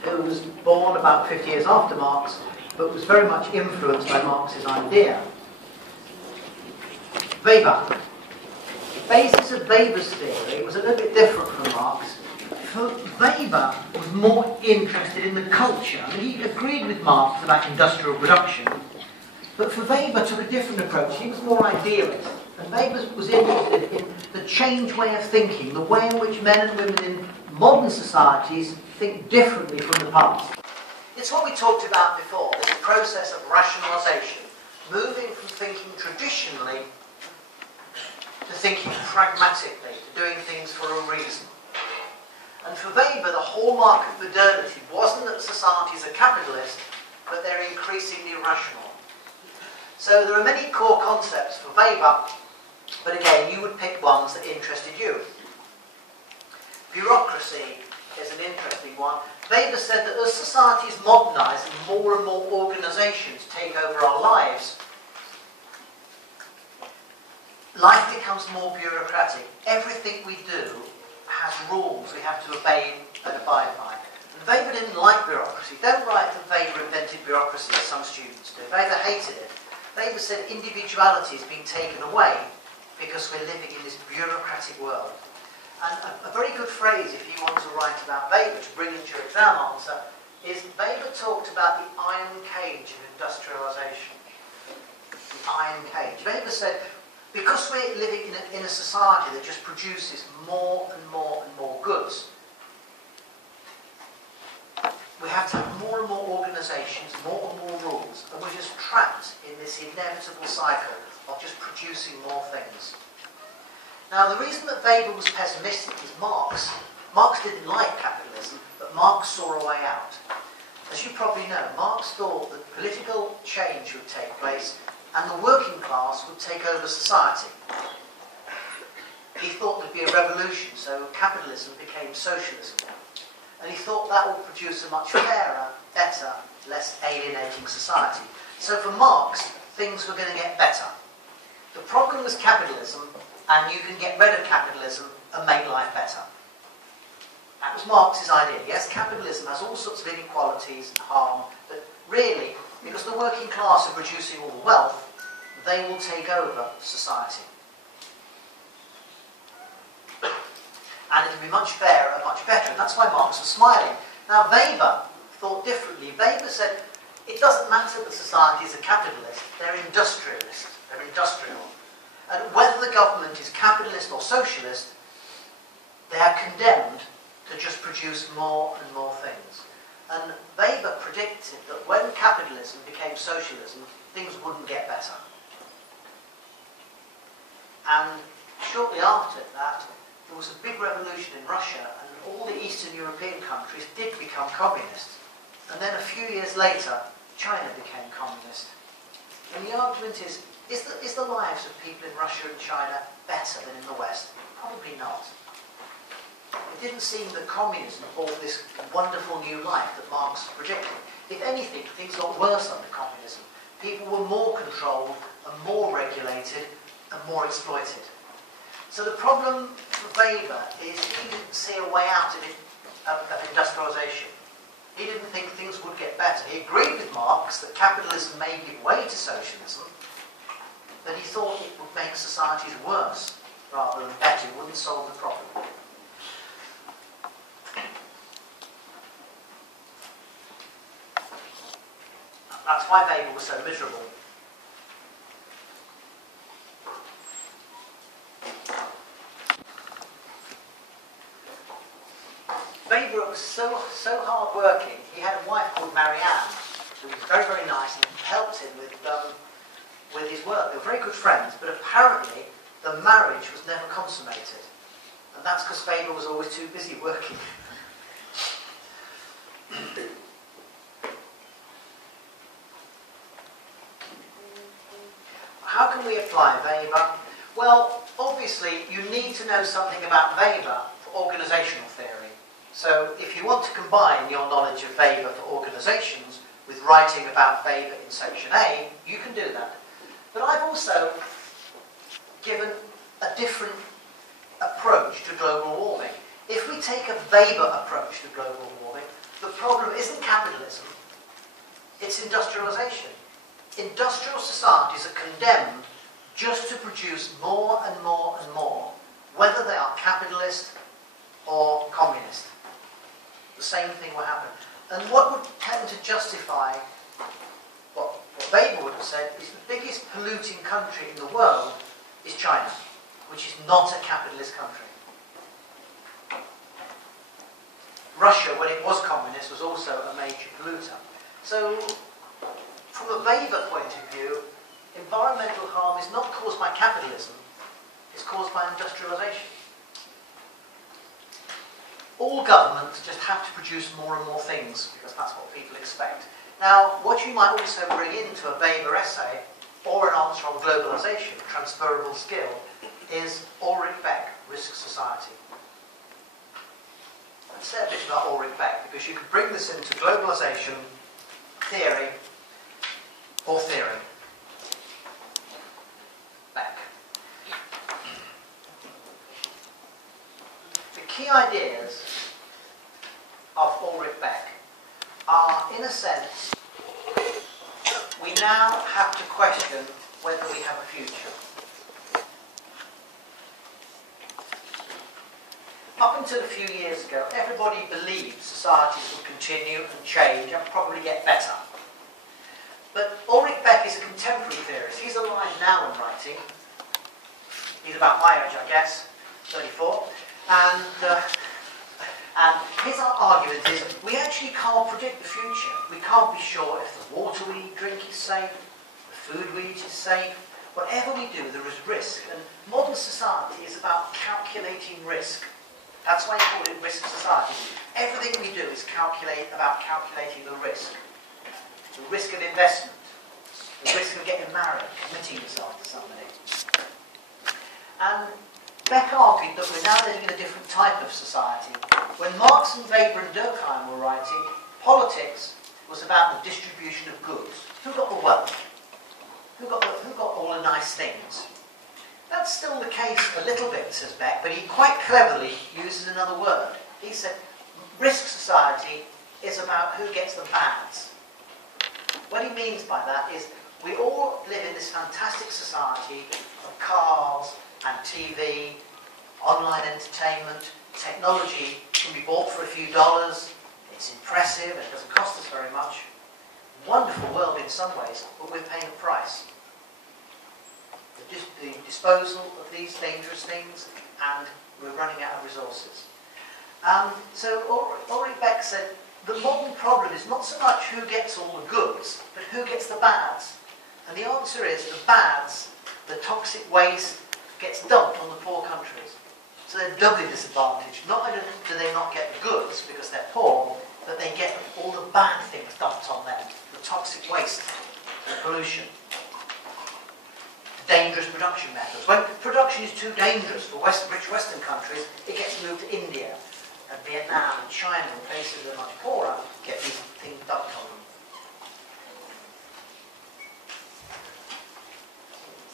who was born about 50 years after Marx, but was very much influenced by Marx's idea. Weber. The basis of Weber's theory was a little bit different from Marx. For Weber was more interested in the culture. I mean, he agreed with Marx about industrial production, but for Weber took a different approach. He was more idealist. And Weber was interested in the changed way of thinking, the way in which men and women in modern societies think differently from the past. It's what we talked about before, this process of rationalisation, moving from thinking traditionally to thinking pragmatically, to doing things for a reason. And for Weber, the hallmark of modernity wasn't that societies are capitalist, but they're increasingly rational. So there are many core concepts for Weber, but again, you would pick ones that interested you. Bureaucracy is an interesting one. Weber said that as societies modernise and more organisations take over our lives, life becomes more bureaucratic. Everything we do has rules we have to obey and abide by. And Weber didn't like bureaucracy. Don't write that Weber invented bureaucracy, as some students do. Weber hated it. Weber said individuality is being taken away because we're living in this bureaucratic world. And a very good phrase, if you want to write about Weber, to bring into your exam answer, is Weber talked about the iron cage of industrialisation. The iron cage. Weber said, because we're living in a society that just produces more and more and more goods, we have to have more and more organisations, more and more rules, and we're just trapped in this inevitable cycle of just producing more things. Now, the reason that Weber was pessimistic is Marx Marx didn't like capitalism, but Marx saw a way out. As you probably know, Marx thought that political change would take place and the working class would take over society. He thought there'd be a revolution, so capitalism became socialism. And he thought that would produce a much fairer, better, less alienating society. So for Marx, things were going to get better. The problem was capitalism, and you can get rid of capitalism and make life better. That was Marx's idea. Yes, capitalism has all sorts of inequalities and harm, but really, because the working class are producing all the wealth, they will take over society. And it'll be much fairer and much better, and that's why Marx was smiling. Now, Weber thought differently. Weber said, it doesn't matter that societies are capitalist, they're industrialist, they're industrial. And whether the government is capitalist or socialist, they are condemned to just produce more and more things. And Weber predicted that when capitalism became socialism, things wouldn't get better. And shortly after that, there was a big revolution in Russia, and all the Eastern European countries did become communist. And then a few years later, China became communist. And the argument is the lives of people in Russia and China better than in the West? Probably not. It didn't seem that communism brought this wonderful new life that Marx predicted. If anything, things got worse under communism. People were more controlled and more regulated and more exploited. So the problem for Weber is he didn't see a way out of industrialisation. He didn't think things would get better. He agreed with Marx that capitalism may give way to socialism, but he thought it would make societies worse rather than better. It wouldn't solve the problem. That's why Weber was so miserable. Weber was so hard-working. He had a wife called Marianne, who was very, very nice and helped him with his work. They were very good friends, but apparently the marriage was never consummated. And that's because Weber was always too busy working. How can we apply Weber? Well, obviously, you need to know something about Weber for organisational theory. So, if you want to combine your knowledge of Weber for organisations with writing about Weber in Section A, you can do that. But I've also given a different approach to global warming. If we take a Weber approach to global warming, the problem isn't capitalism, it's industrialisation. Industrial societies are condemned just to produce more and more and more, whether they are capitalist or communist. The same thing will happen. And what would tend to justify what Weber would have said is the biggest polluting country in the world is China, which is not a capitalist country. Russia, when it was communist, was also a major polluter. So, from a Weber point of view, environmental harm is not caused by capitalism, it's caused by industrialisation. All governments just have to produce more and more things, because that's what people expect. Now, what you might also bring into a Weber essay, or an answer on globalisation, transferable skill, is Ulrich Beck, Risk Society. Let's say a bit about Ulrich Beck, because you could bring this into globalisation, theory, or theory. Beck. The key ideas of Ulrich Beck are, in a sense, we now have to question whether we have a future. Up until a few years ago, everybody believed societies would continue and change and probably get better. But Ulrich Beck is a contemporary theorist. He's alive now and writing. He's about my age, I guess, 34. And his argument is we actually can't predict the future. We can't be sure if the water we drink is safe, the food we eat is safe. Whatever we do, there is risk. And modern society is about calculating risk. That's why he called it risk society. Everything we do is about calculating the risk. The risk of investment, the risk of getting married, committing yourself to somebody. And Beck argued that we're now living in a different type of society. When Marx and Weber and Durkheim were writing, politics was about the distribution of goods. Who got the wealth? Who got all the nice things? That's still the case a little bit, says Beck, but he quite cleverly uses another word. He said, risk society is about who gets the bads. What he means by that is we all live in this fantastic society of cars and TV, online entertainment, technology can be bought for a few dollars, it's impressive, it doesn't cost us very much. Wonderful world in some ways, but we're paying a price. The disposal of these dangerous things, and we're running out of resources. So Ulrich Beck said, the modern problem is not so much who gets all the goods, but who gets the bads. And the answer is the bads, the toxic waste, gets dumped on the poor countries. So they're doubly disadvantaged. Not only do they not get the goods because they're poor, but they get all the bad things dumped on them. The toxic waste, the pollution, the dangerous production methods. When production is too dangerous for rich Western countries, it gets moved to India and Vietnam and China and places that are much poorer, get these things dumped on them.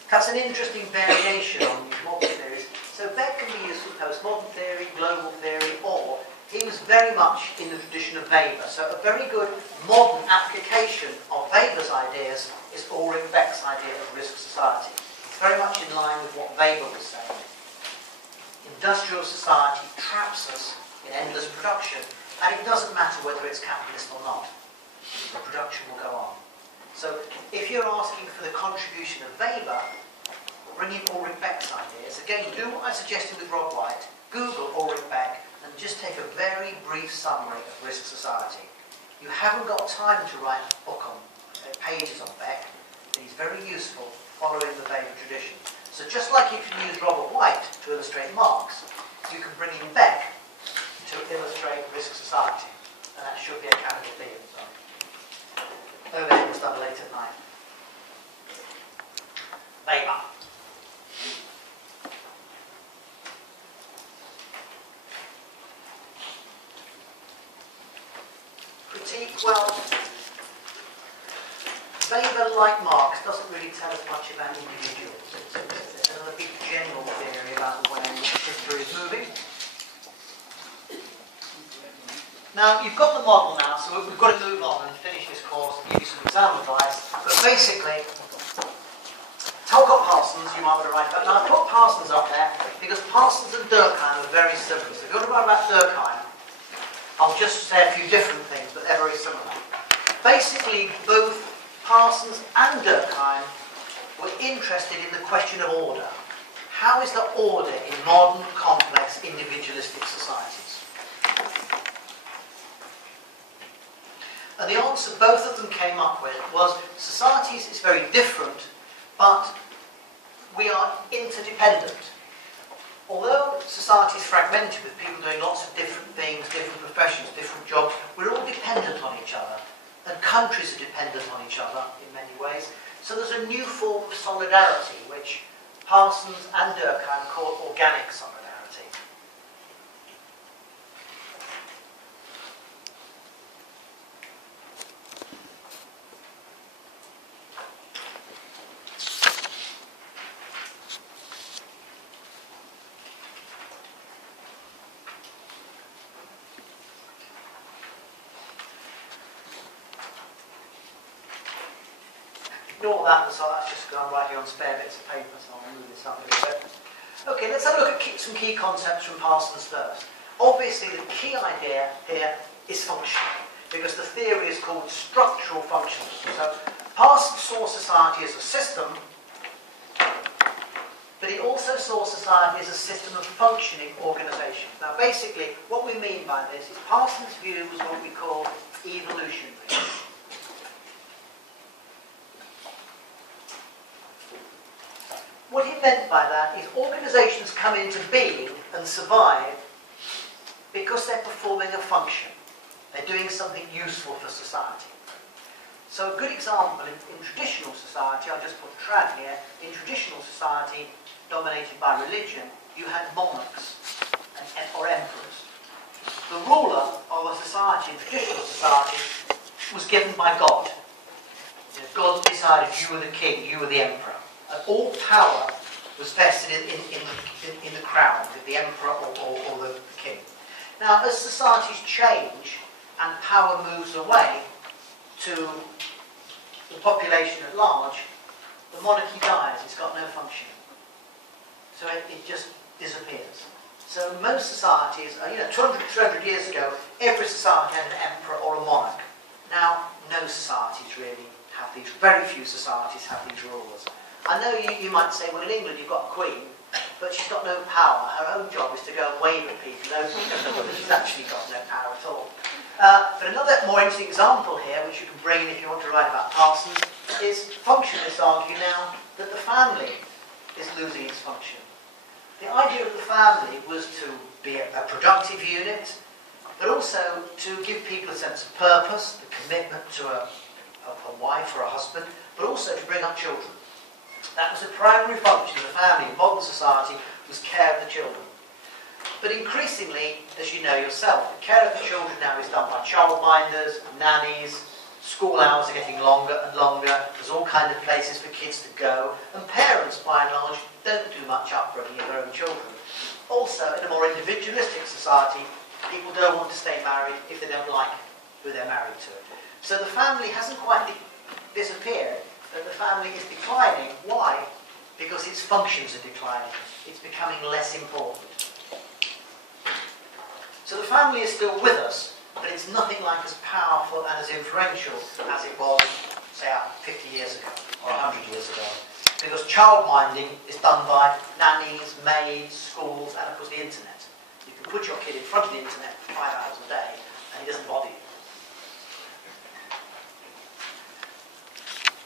That's an interesting variation on these modern theories. So Beck can be used for postmodern theory, global theory, or he was very much in the tradition of Weber. So a very good modern application of Weber's ideas is Ulrich Beck's idea of risk society. It's very much in line with what Weber was saying. Industrial society traps us in endless production, and it doesn't matter whether it's capitalist or not. The production will go on. So if you're asking for the contribution of Weber, bring in Ulrich Beck's ideas. Again, do what I suggested with Rob White. Google Ulrich Beck and just take a very brief summary of risk society. You haven't got time to write a book on pages on Beck, but he's very useful following the Weber tradition. So just like you can use Robert White to illustrate Marx, you can bring in Beck to illustrate risk society. And that should be a capital B as well. Overhead was done late at night. Weber. Critique, well, Weber, like Marx, doesn't really tell us much about individuals. It's another big general theory about the way history is moving. Now, you've got the model now, so we've got to move on and finish this course and give you some exam advice. But basically, Talcott Parsons, you might want to write about. Now, I put Parsons up there because Parsons and Durkheim are very similar. So if you want to write about Durkheim, I'll just say a few different things, but they're very similar. Basically, both Parsons and Durkheim were interested in the question of order. How is the order in modern, complex, individualistic societies? And the answer both of them came up with was societies is very different, but we are interdependent. Although society is fragmented with people doing lots of different things, different professions, different jobs, we're all dependent on each other. And countries are dependent on each other in many ways. So there's a new form of solidarity, which Parsons and Durkheim call organic solidarity. Ignore that, so that's just going to write you on spare bits of paper, so I'll move this up a little bit. Okay, let's have a look at some key concepts from Parsons first. Obviously, the key idea here is function, because the theory is called structural functionalism. So Parsons saw society as a system, but he also saw society as a system of functioning organisations. Now, basically, what we mean by this is Parsons' view was what we call evolutionary. What he meant by that is organisations come into being and survive Because they're performing a function. They're doing something useful for society. So a good example in traditional society, I'll just put trad here, in traditional society dominated by religion, you had monarchs or emperors. The ruler of a society, in traditional society, was given by God. You know, God decided you were the king, you were the emperor. And all power was vested in the crown, the emperor or the king. Now, as societies change and power moves away to the population at large, the monarchy dies, it's got no function. So it just disappears. So most societies, 200 years ago, every society had an emperor or a monarch. Now, no societies really have these, very few societies have these rulers. I know you might say, well, in England you've got a queen, but she's got no power. Her own job is to go and wave at people. She's actually got no power at all. But another more interesting example here, which you can bring in if you want to write about Parsons, is functionists argue now that the family is losing its function. The idea of the family was to be a productive unit, but also to give people a sense of purpose, the commitment to a wife or a husband, but also to bring up children. That was the primary function of the family in modern society, was care of the children. But increasingly, as you know yourself, the care of the children now is done by childminders, nannies, school hours are getting longer and longer, there's all kinds of places for kids to go, and parents, by and large, don't do much upbringing of their own children. Also, in a more individualistic society, people don't want to stay married if they don't like who they're married to. So the family hasn't quite disappeared, but the family is declining. Why? Because its functions are declining. It's becoming less important. So the family is still with us, but it's nothing like as powerful and as influential as it was, say, 50 years ago or 100 years ago. Because childminding is done by nannies, maids, schools, and of course the internet. You can put your kid in front of the internet for 5 hours a day, and he doesn't bother you.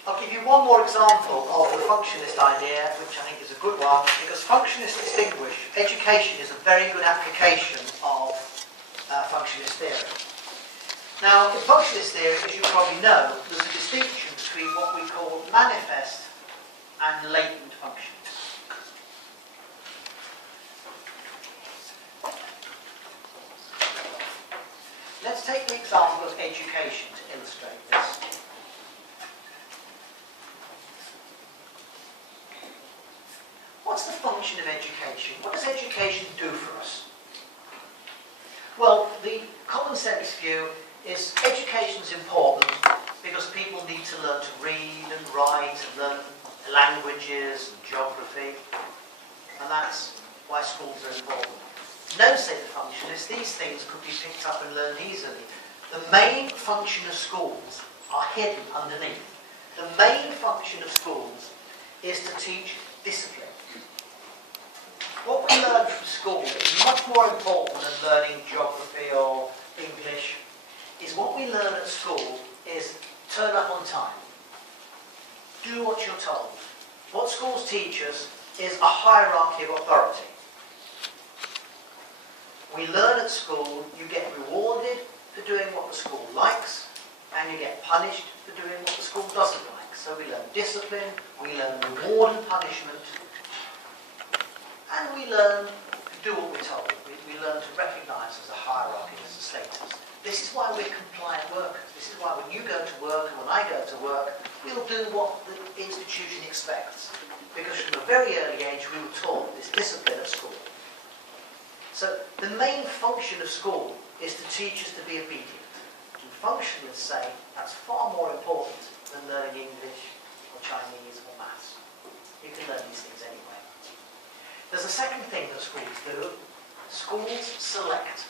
I'll give you one more example of the functionist idea, which I think is a good one, because functionists distinguish. Education is a very good application of functionist theory. Now, in functionist theory, as you probably know, there's a distinction between what we call manifest and latent functions. Let's take the example of education to illustrate this. What's the function of education? What does education do for us? Well, the common sense view is education is important because people need to learn to read and write and learn languages and geography, and that's why schools are important. No, say the functionists, these things could be picked up and learned easily. The main function of schools are hidden underneath. The main function of schools is to teach discipline. What we learn from school is much more important than learning geography or English. Is what we learn at school is turn up on time. Do what you're told. What schools teach us is a hierarchy of authority. We learn at school, you get rewarded for doing what the school likes, and you get punished for doing what the school doesn't like. So we learn discipline, we learn reward and punishment, and we learn to do what we're told. We learn to recognise as a hierarchy, as a status. This is why we're compliant workers. This is why when you go to work and when I go to work, we'll do what the institution expects. Because from a very early age we were taught this discipline at school. So the main function of school is to teach us to be obedient. And functionalists say that's far more important than learning English or Chinese or maths. You can learn these things anyway. There's a second thing that schools do. Schools select.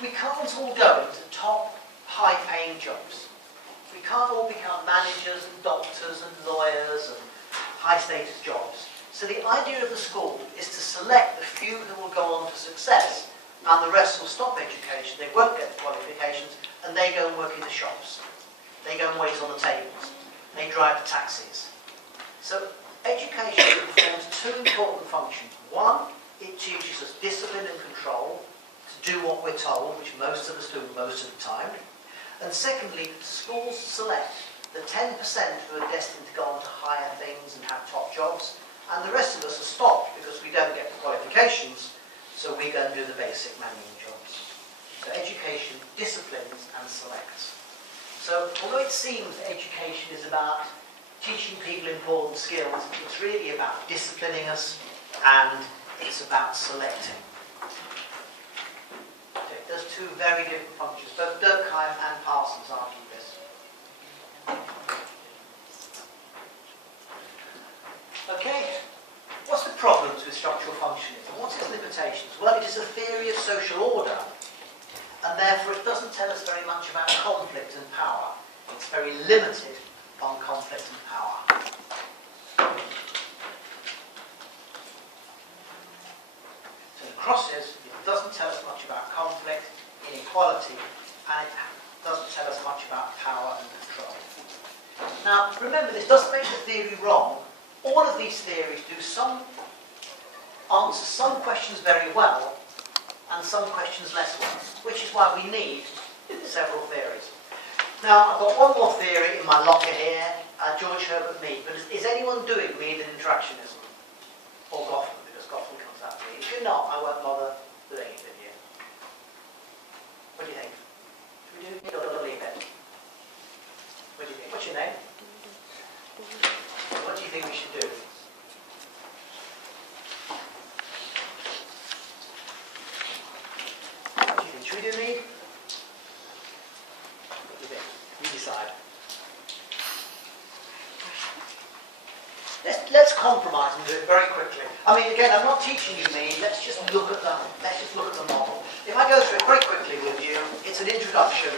We can't all go into top, high-paying jobs. We can't all become managers and doctors and lawyers and high-status jobs. So the idea of the school is to select the few who will go on to success, and the rest will stop education. They won't get the qualifications, and they go and work in the shops. They go and wait on the tables. They drive the taxis. So education performs two important functions. One, it teaches us discipline and control to do what we're told, which most of us do most of the time. And secondly, schools select the 10% who are destined to go on to higher things and have top jobs, and the rest of us are stopped because we don't get the qualifications, so we go and do the basic manual jobs. So education disciplines and selects. So although it seems that education is about teaching people important skills, it's really about disciplining us, and it's about selecting. Okay, there's two very different functions. Both Durkheim and Parsons argue this. Okay, what's the problems with structural functionalism? What's its limitations? Well, it is a theory of social order, and therefore it doesn't tell us very much about conflict and power. It's very limited on conflict and power. So the crosses, it doesn't tell us much about conflict, inequality, and it doesn't tell us much about power and control. Now, remember, this doesn't make the theory wrong. All of these theories answer some questions very well and some questions less well, which is why we need several theories. Now, I've got one more theory in my locker here, George Herbert Mead, but is anyone doing Mead and interactionism? Or Goffman, because Goffman comes out to me. If you're not, I won't bother doing it with you. What do you think? Should we do Mead or leave it? What do you think? What's your name? What do you think we should do? What do you think? Should we do Mead? What do you think? You decide. Let's compromise and do it very quickly. I mean, again, I'm not teaching you Mead. Let's just look at the model. If I go through it very quickly with you, it's an introduction,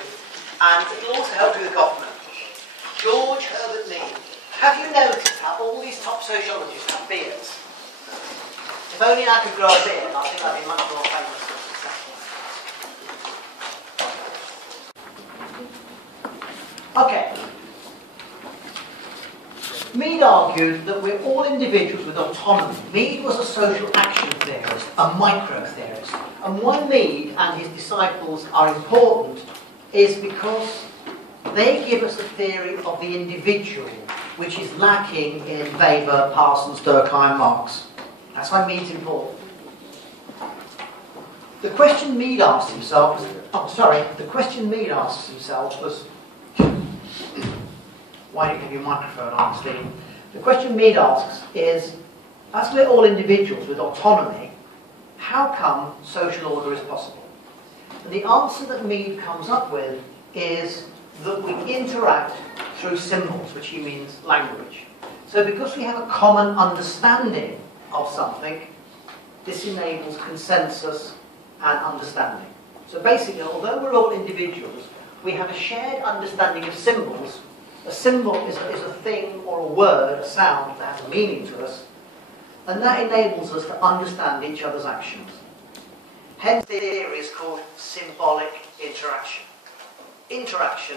and it'll also help you with Goffman. George Herbert Mead. Have you noticed how all these top sociologists have beards? If only I could grow a beard, I think I'd be much more famous and successful. Okay. Mead argued that we're all individuals with autonomy. Mead was a social action theorist, a micro-theorist. And why Mead and his disciples are important is because they give us a theory of the individual, which is lacking in Weber, Parsons, Durkheim, Marx. That's why Mead's important. The question Mead asked himself was, why don't you have your microphone on, Steve? The question Mead asks is, as we're all individuals with autonomy, how come social order is possible? And the answer that Mead comes up with is that we interact through symbols, which he means language. So because we have a common understanding of something, this enables consensus and understanding. So basically, although we're all individuals, we have a shared understanding of symbols. A symbol is a thing or a word, a sound that has a meaning to us, and that enables us to understand each other's actions. Hence the theory is called symbolic interaction. Interaction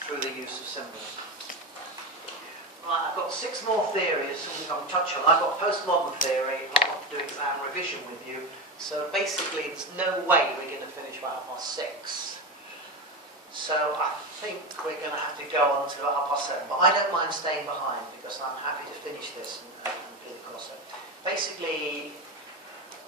through the use of symbols. Right, I've got 6 more theories which I'm touch on. I've got postmodern theory. I'm not doing exam revision with you. So basically, there's no way we're going to finish by 6:30. So I think we're going to have to go on to 7:30. But I don't mind staying behind because I'm happy to finish this and do the crossover. Basically,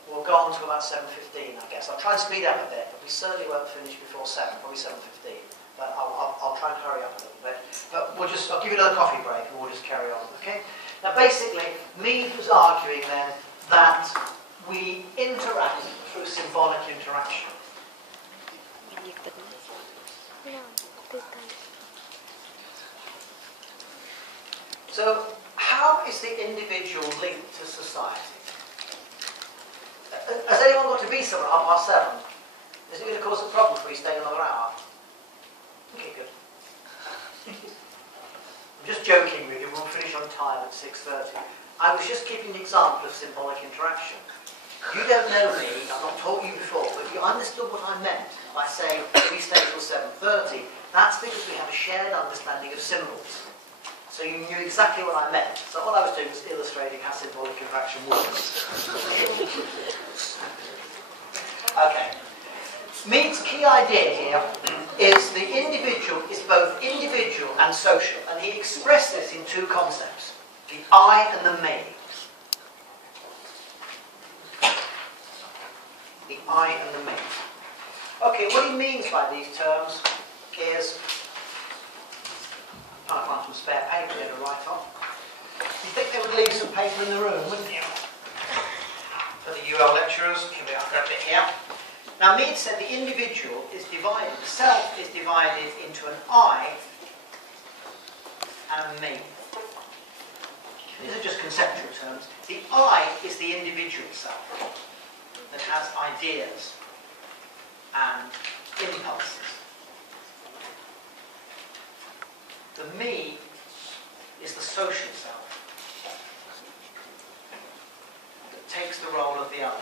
we'll go on to about 7:15, I guess. I'll try and speed up a bit, but we certainly won't finish before 7, probably 7:15. But I'll try and hurry up a little bit. But I'll give you another coffee break and we'll just carry on, okay? Now basically, Mead was arguing then that we interact through symbolic interaction. So, how is the individual linked to society? Has anyone got to be somewhere at 7:30? Is it going to cause a problem for you staying another hour? Okay, good. I'm just joking with you, we'll finish on time at 6:30. I was just giving an example of symbolic interaction. You don't know me, I've not taught you before, but you understood what I meant by saying we stay till 7:30. That's because we have a shared understanding of symbols. So you knew exactly what I meant. So all I was doing was illustrating how symbolic interaction works. Okay. Mead's key idea here is the individual is both individual and social, and he expressed this in two concepts, the I and the me. The I and the me. Okay, what he means by these terms is, I'll find some spare paper here to write on. You think they would leave some paper in the room, wouldn't you? For the UL lecturers, here we are, grab it here. Now, Mead said the individual is divided, the self is divided into an I and a me. These are just conceptual terms. The I is the individual self that has ideas and impulses. The me is the social self that takes the role of the other.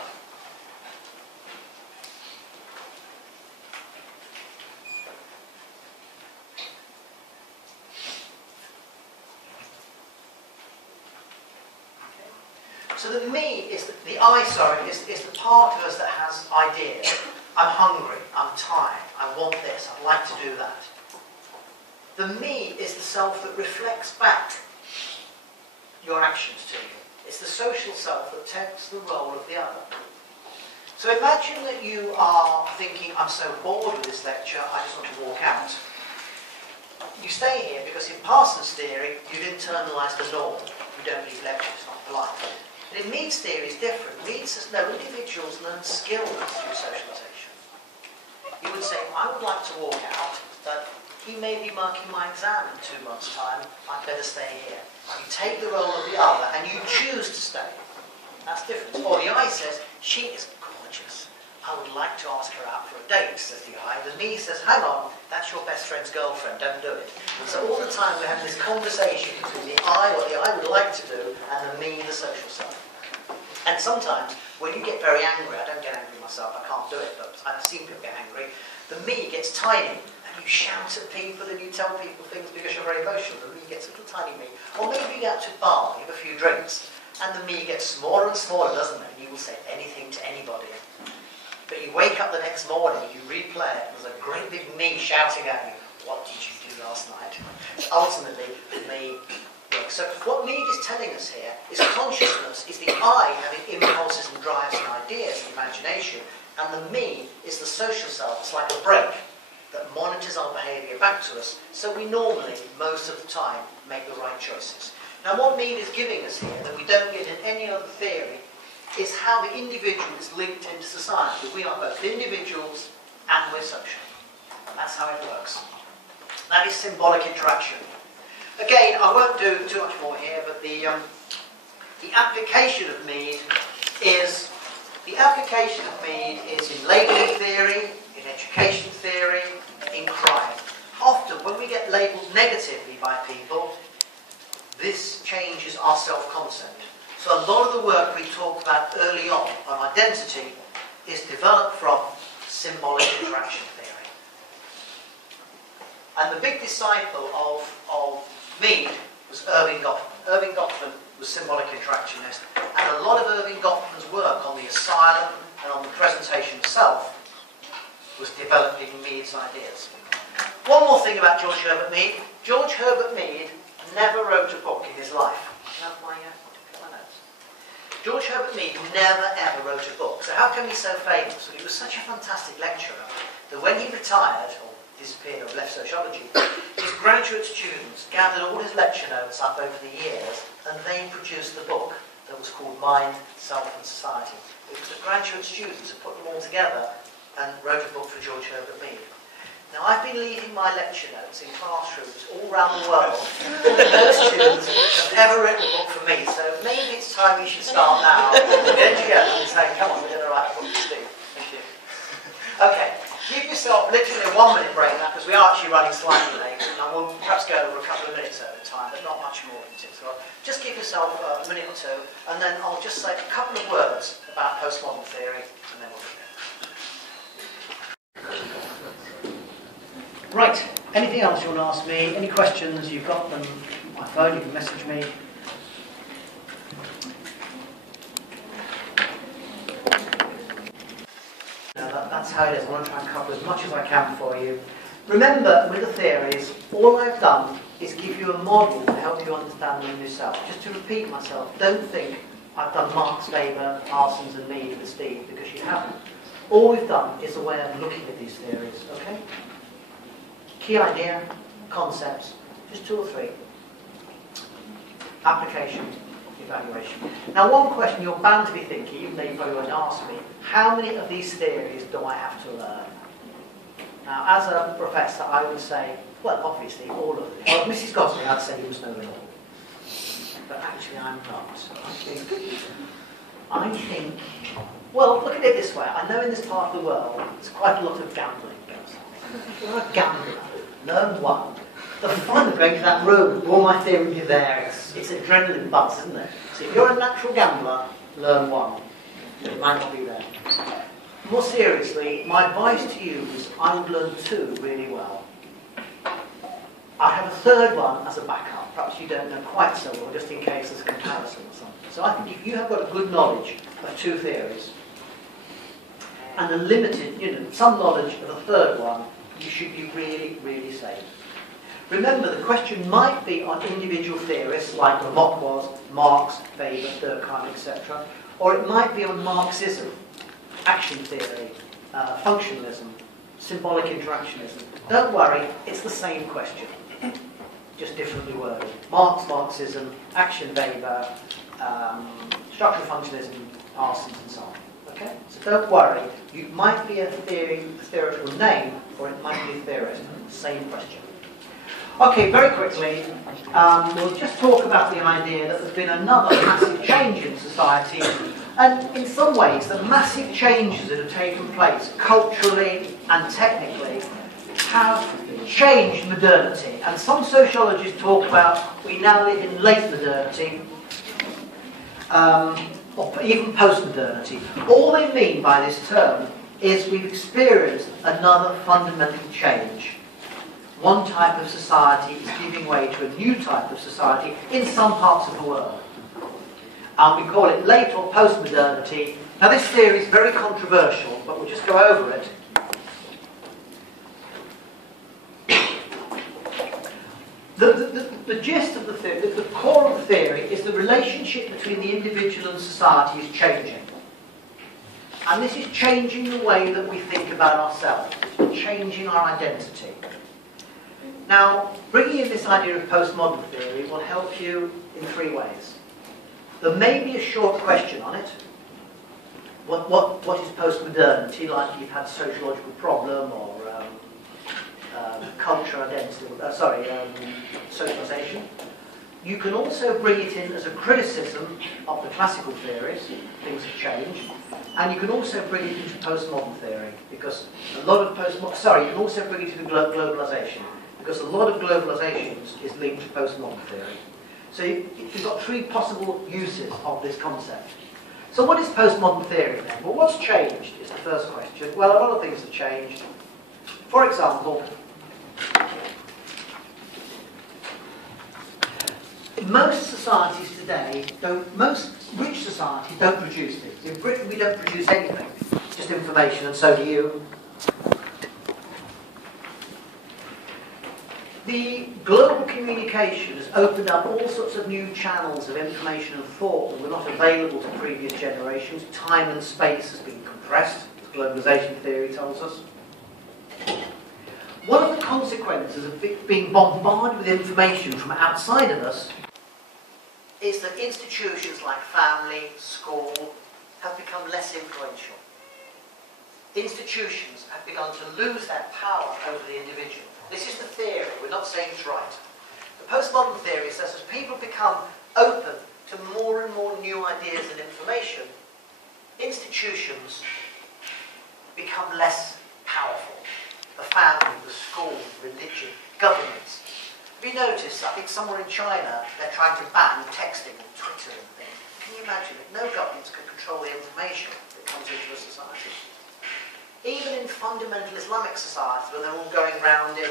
So the me is the I, is the part of us that has ideas. I'm hungry, I'm tired, I want this, I'd like to do that. The me is the self that reflects back your actions to you. It's the social self that takes the role of the other. So imagine that you are thinking, I'm so bored with this lecture, I just want to walk out. You stay here because in Parsons' theory, you've internalised the norm. You don't leave lectures, it's not polite. But in Mead's theory, it's different. Mead says, no, individuals learn skills through socialisation. You would say, I would like to walk out, but he may be marking my exam in 2 months' time, I'd better stay here. You take the role of the other, and you choose to stay. That's different. Or the I says, she is gorgeous. I would like to ask her out for a date, says the I. The me says, hang on, that's your best friend's girlfriend, don't do it. And so all the time we're having this conversation between the I, what the I would like to do, and the me, the social self. And sometimes, when you get very angry, I don't get angry myself, I can't do it, but I've seen people get angry, the me gets tiny, and you shout at people and you tell people things because you're very emotional. The me gets a little tiny me. Or maybe you go out to a bar, you have a few drinks, and the me gets smaller and smaller, doesn't it? And you will say anything to anybody. But you wake up the next morning, you replay it, there's a great big me shouting at you, what did you do last night? Ultimately, the me works. So what Mead is telling us here is consciousness is the I having impulses and drives and ideas and imagination, and the me is the social self. It's like a brake that monitors our behaviour back to us, so we normally, most of the time, make the right choices. Now what Mead is giving us here, that we don't get in any other theory, is how the individual is linked into society. We are both individuals and we're social. That's how it works. That is symbolic interaction. Again, I won't do too much more here, but the application of Mead is in labelling theory, in education theory, in crime. Often, when we get labelled negatively by people, this changes our self-concept. So a lot of the work we talked about early on identity is developed from symbolic interaction theory. And the big disciple of Mead was Erving Goffman. Erving Goffman was symbolic interactionist, and a lot of Erving Goffman's work on the asylum and on the presentation itself was developed in Mead's ideas. One more thing about George Herbert Mead. George Herbert Mead never wrote a book in his life. George Herbert Mead never ever wrote a book. So how come he's so famous? Well, he was such a fantastic lecturer that when he retired, or disappeared or left sociology, his graduate students gathered all his lecture notes up over the years and they produced the book that was called Mind, Self and Society. It was the graduate students who put them all together and wrote a book for George Herbert Mead. Now, I've been leaving my lecture notes in classrooms all around the world. No students have ever written a book for me, so maybe it's time you should start now. Get together and say, come on, we're going to write a book for Steve. Thank you. Okay, give yourself literally a 1 minute break now, because we are actually running slightly late, and I will perhaps go over a couple of minutes at a time, but not much more than 2. So just give yourself a minute or two, and then I'll just say a couple of words about postmodern theory, and then we'll begin. Right, anything else you want to ask me? Any questions? You've got them my phone, you can message me. That's how it is. I want to try and cover as much as I can for you. Remember, with the theories, all I've done is give you a model to help you understand them yourself. Just to repeat myself, don't think I've done Marx, Weber, Parsons and Mead with Steve, because you haven't. All we've done is a way of looking at these theories, okay? Key idea, concepts, just 2 or 3. Application, evaluation. Now, one question you're bound to be thinking, even though you probably won't ask me, how many of these theories do I have to learn? Now, as a professor, I would say, well, obviously, all of them. Well, Mrs. Godfrey, I'd say you must know them all. But actually, I'm not. I think, well, look at it this way. I know in this part of the world, there's quite a lot of gambling goes on. If you're a gambler, learn one. The fun of going to that room with all my theory be there, it's adrenaline buzz, isn't it? So if you're a natural gambler, learn one. It might not be there. More seriously, my advice to you is I would learn 2 really well. I have a 3rd one as a backup. Perhaps you don't know quite so well, just in case there's a comparison or something. So I think if you have got a good knowledge of 2 theories, and a limited, some knowledge of a 3rd one, you should be really, really safe. Remember, the question might be on individual theorists, like Lamotte was, Marx, Weber, Durkheim, etc., or it might be on Marxism, action theory, functionalism, symbolic interactionism. Don't worry, it's the same question, just differently worded. Marx, Marxism, action Weber, structural functionalism, Parsons, and so on. Okay? So don't worry, you might be a theoretical name, or it might be a theorist. Same question. Okay, very quickly, we'll just talk about the idea that there's been another massive change in society, and in some ways the massive changes that have taken place culturally and technically have changed modernity. And some sociologists talk about we now live in late modernity, or even post-modernity. All they mean by this term is we've experienced another fundamental change. One type of society is giving way to a new type of society in some parts of the world. And we call it late or post-modernity. Now this theory is very controversial, but we'll just go over it. The gist of the theory, the core of the theory, is the relationship between the individual and society is changing. And this is changing the way that we think about ourselves. It's changing our identity. Now, bringing in this idea of postmodern theory will help you in 3 ways. There may be a short question on it. What is postmodernity? Like you've had sociological problem or culture identity, socialization. You can also bring it in as a criticism of the classical theories, things have changed, and you can also bring it into postmodern theory, because a lot of you can also bring it into globalization, because a lot of globalization is linked to postmodern theory. So you've got 3 possible uses of this concept. So what is postmodern theory then? Well, what's changed is the first question. Well, a lot of things have changed. For example, most societies today most rich societies don't produce things. In Britain, we don't produce anything, just information, and so do you. The global communication has opened up all sorts of new channels of information and thought that were not available to previous generations. Time and space has been compressed, as globalization theory tells us. One of the consequences of being bombarded with information from outside of us is that institutions like family, school, have become less influential. Institutions have begun to lose their power over the individual. This is the theory, we're not saying it's right. The postmodern theory says as people become open to more and more new ideas and information, institutions become less powerful. The family, the school, religion, governments. Have you noticed, I think somewhere in China, they're trying to ban texting and Twitter and things. Can you imagine it? No governments can control the information that comes into a society. Even in fundamental Islamic societies, where they're all going around in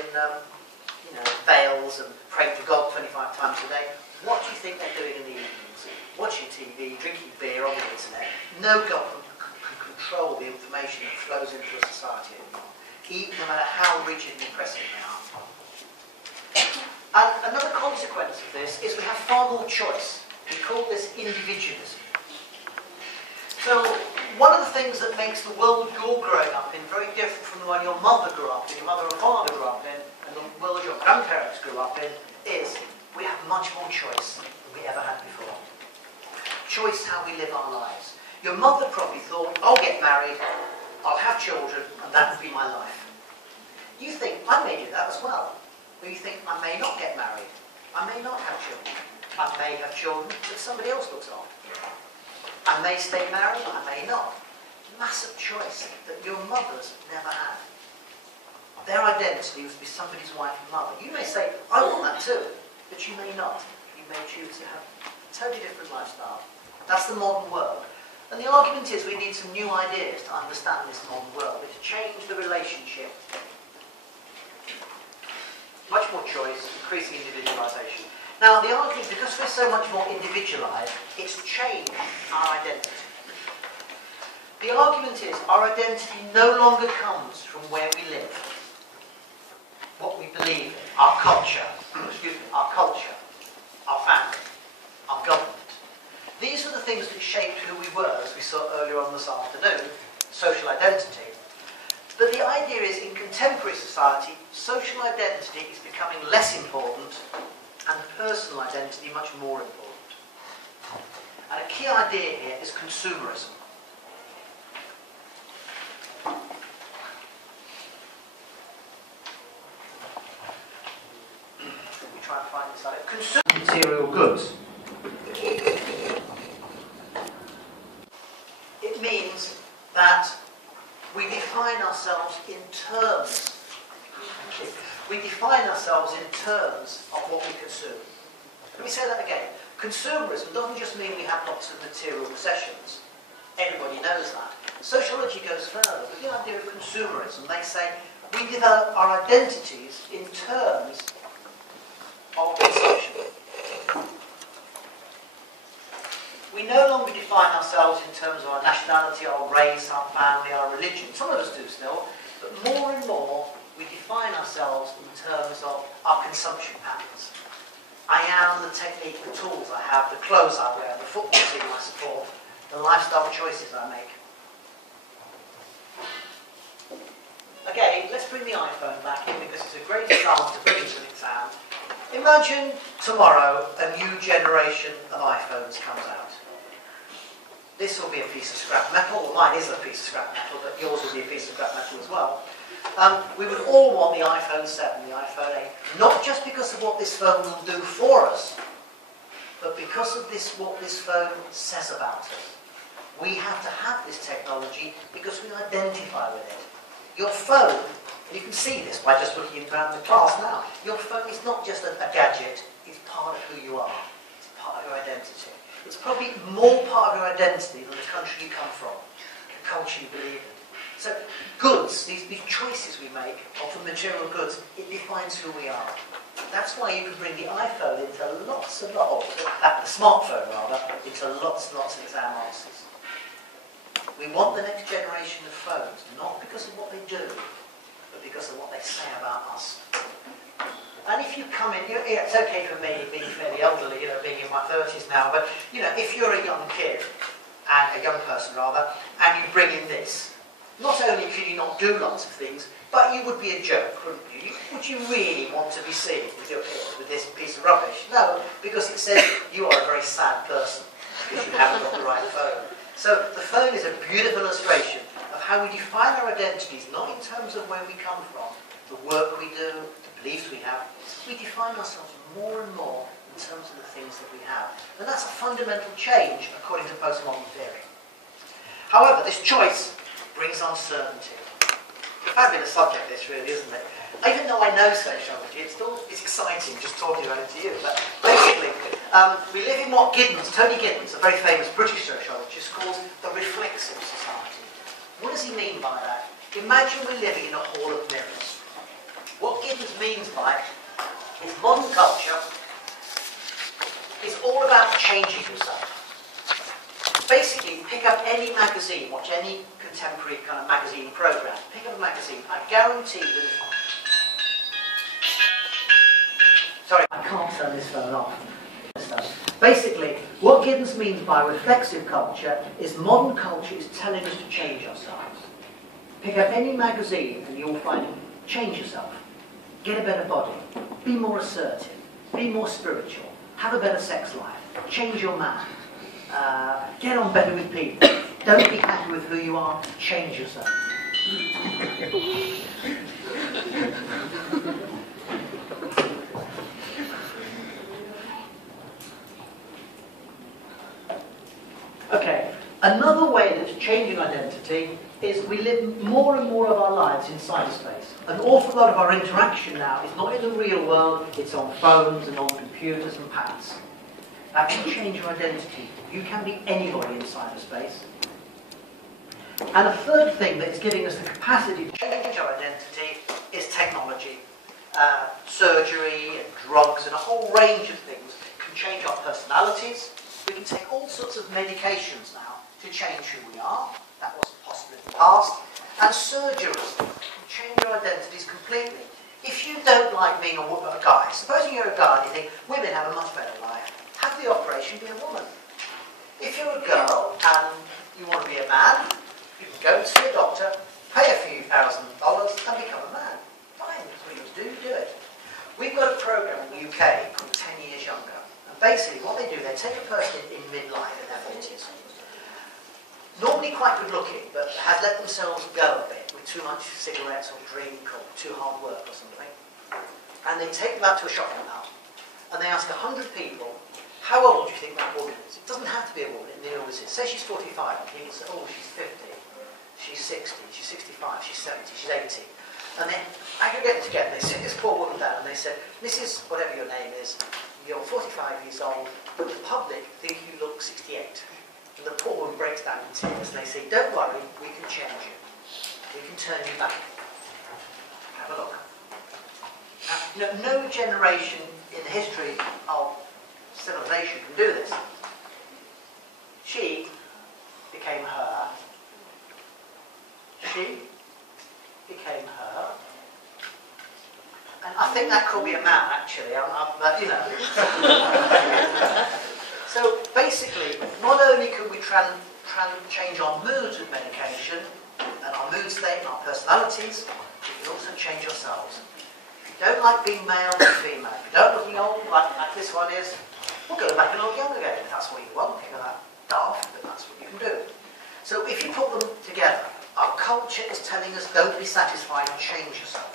veils and praying to God 25 times a day. What do you think they're doing in the evenings? Watching TV, drinking beer on the internet. No government can control the information that flows into a society anymore, even no matter how rigid and oppressive they are. And another consequence of this is we have far more choice. We call this individualism. So one of the things that makes the world you're growing up in very different from the one your mother grew up in, your mother and father grew up in, and the world your grandparents grew up in, is we have much more choice than we ever had before. Choice how we live our lives. Your mother probably thought, I'll get married, I'll have children, and that will be my life. You think, I may do that as well. Or you think, I may not get married, I may not have children. I may have children that somebody else looks after. I may stay married, I may not. Massive choice that your mothers never had. Their identity was to be somebody's wife and mother. You may say, I want that too, but you may not. You may choose to have a totally different lifestyle. That's the modern world. And the argument is we need some new ideas to understand this modern world, to change the relationship. Much more choice, increasing individualisation. Now, the argument is because we're so much more individualised, it's changed our identity. The argument is our identity no longer comes from where we live, what we believe in, our culture, our family, our government. These are the things that shaped who we were, as we saw earlier on this afternoon, social identity. But the idea is, in contemporary society, social identity is becoming less important and personal identity much more important. And a key idea here is consumerism. Let me try and find this out. Consumer material goods. It means that we define ourselves in terms. We define ourselves in terms of what we consume. Let me say that again. Consumerism doesn't just mean we have lots of material possessions. Everybody knows that. Sociology goes further. With the idea of consumerism, they say we develop our identities in terms of consumption. We no longer define ourselves in terms of our nationality, our race, our family, our religion. Some of us do still, but more and more we define ourselves in terms of our consumption patterns. I am the technique, the tools I have, the clothes I wear, the football team I support, the lifestyle choices I make. Okay, let's bring the iPhone back in because it's a great example to bring into an exam. Imagine tomorrow a new generation of iPhones comes out. This will be a piece of scrap metal, well, mine is a piece of scrap metal, but yours will be a piece of scrap metal as well. We would all want the iPhone 7, the iPhone 8, not just because of what this phone will do for us, but because of what this phone says about us. We have to have this technology because we identify with it. Your phone, you can see this by just looking around the class now, your phone is not just a gadget, it's part of who you are. It's part of your identity. It's probably more part of your identity than the country you come from, the culture you believe in. So goods, these choices we make, often material goods, it defines who we are. That's why you can bring the iPhone into lots and lots, the smartphone rather, into lots and lots of exam answers. We want the next generation of phones, not because of what they do, but because of what they say about us. And if you come in, it's okay for me being fairly elderly, being in my 30s now, but if you're a young kid, and a young person rather, and you bring in this, not only could you not do lots of things, but you would be a joke, wouldn't you? Would you really want to be seen with this piece of rubbish? No, because it says you are a very sad person, because you haven't got the right phone. So the phone is a beautiful illustration of how we define our identities, not in terms of where we come from, the work we do, the beliefs we have. We define ourselves more and more in terms of the things that we have. And that's a fundamental change according to postmodern theory. However, this choice brings uncertainty. It's a fabulous subject, this really, isn't it? Even though I know sociology, it's exciting just talking about it to you. But basically, we live in what Tony Giddens, a very famous British sociologist, calls the reflexive society. What does he mean by that? Imagine we're living in a hall of mirrors. What Giddens means by is modern culture is all about changing yourself. Basically, pick up any magazine, watch any contemporary kind of magazine program, pick up a magazine, I guarantee that... Sorry, I can't turn this phone off. Basically, what Giddens means by reflexive culture is modern culture is telling us to change ourselves. Pick up any magazine and you'll find change yourself. Get a better body. Be more assertive. Be more spiritual. Have a better sex life. Change your man. Get on better with people. Don't be happy with who you are. Change yourself. Okay, another way that's changing identity is we live more and more of our lives in cyberspace. An awful lot of our interaction now is not in the real world, it's on phones and on computers and pads. That can change your identity. You can be anybody in cyberspace. And a third thing that is giving us the capacity to change our identity is technology. Surgery and drugs and a whole range of things can change our personalities. We can take all sorts of medications now to change who we are. That wasn't possible in the past. And surgeries can change our identities completely. If you don't like being a guy, supposing you're a guy and you think women have a much better life, have the operation be a woman. If you're a girl and you want to be a man, you can go and see a doctor, pay a few $1,000 and become a man. Fine, that's what you do it. We've got a program in the UK called 10 Years Younger. And basically what they do, they take a person in midlife in their 40s, normally quite good looking, but has let themselves go a bit with too much cigarettes or drink or too hard work or something. And they take them out to a shopping mall and they ask 100 people, how old do you think that woman is? It doesn't have to be a woman, it always is. Say she's 45 and people say, oh, she's 50, she's 60, she's 65, she's 70, she's 80. And they aggregate them together, they sit this poor woman down and they say, Mrs. whatever your name is, you're 45 years old, but the public think you look 68. And the poor woman breaks down in tears and they say, don't worry, we can change you. We can turn you back. Have a look. Now, no generation in the history of civilization can do this. She became her. She became her. And I think that could be a man, actually, but you know. So basically, not only can we change our moods with medication, and our mood state and our personalities, we can also change ourselves. If you don't like being male or female, if you don't looking old like this one is, we'll go back and look young again if that's what you want. Think of that daft, but that's what you can do. So if you put them together, our culture is telling us don't be satisfied and change yourself.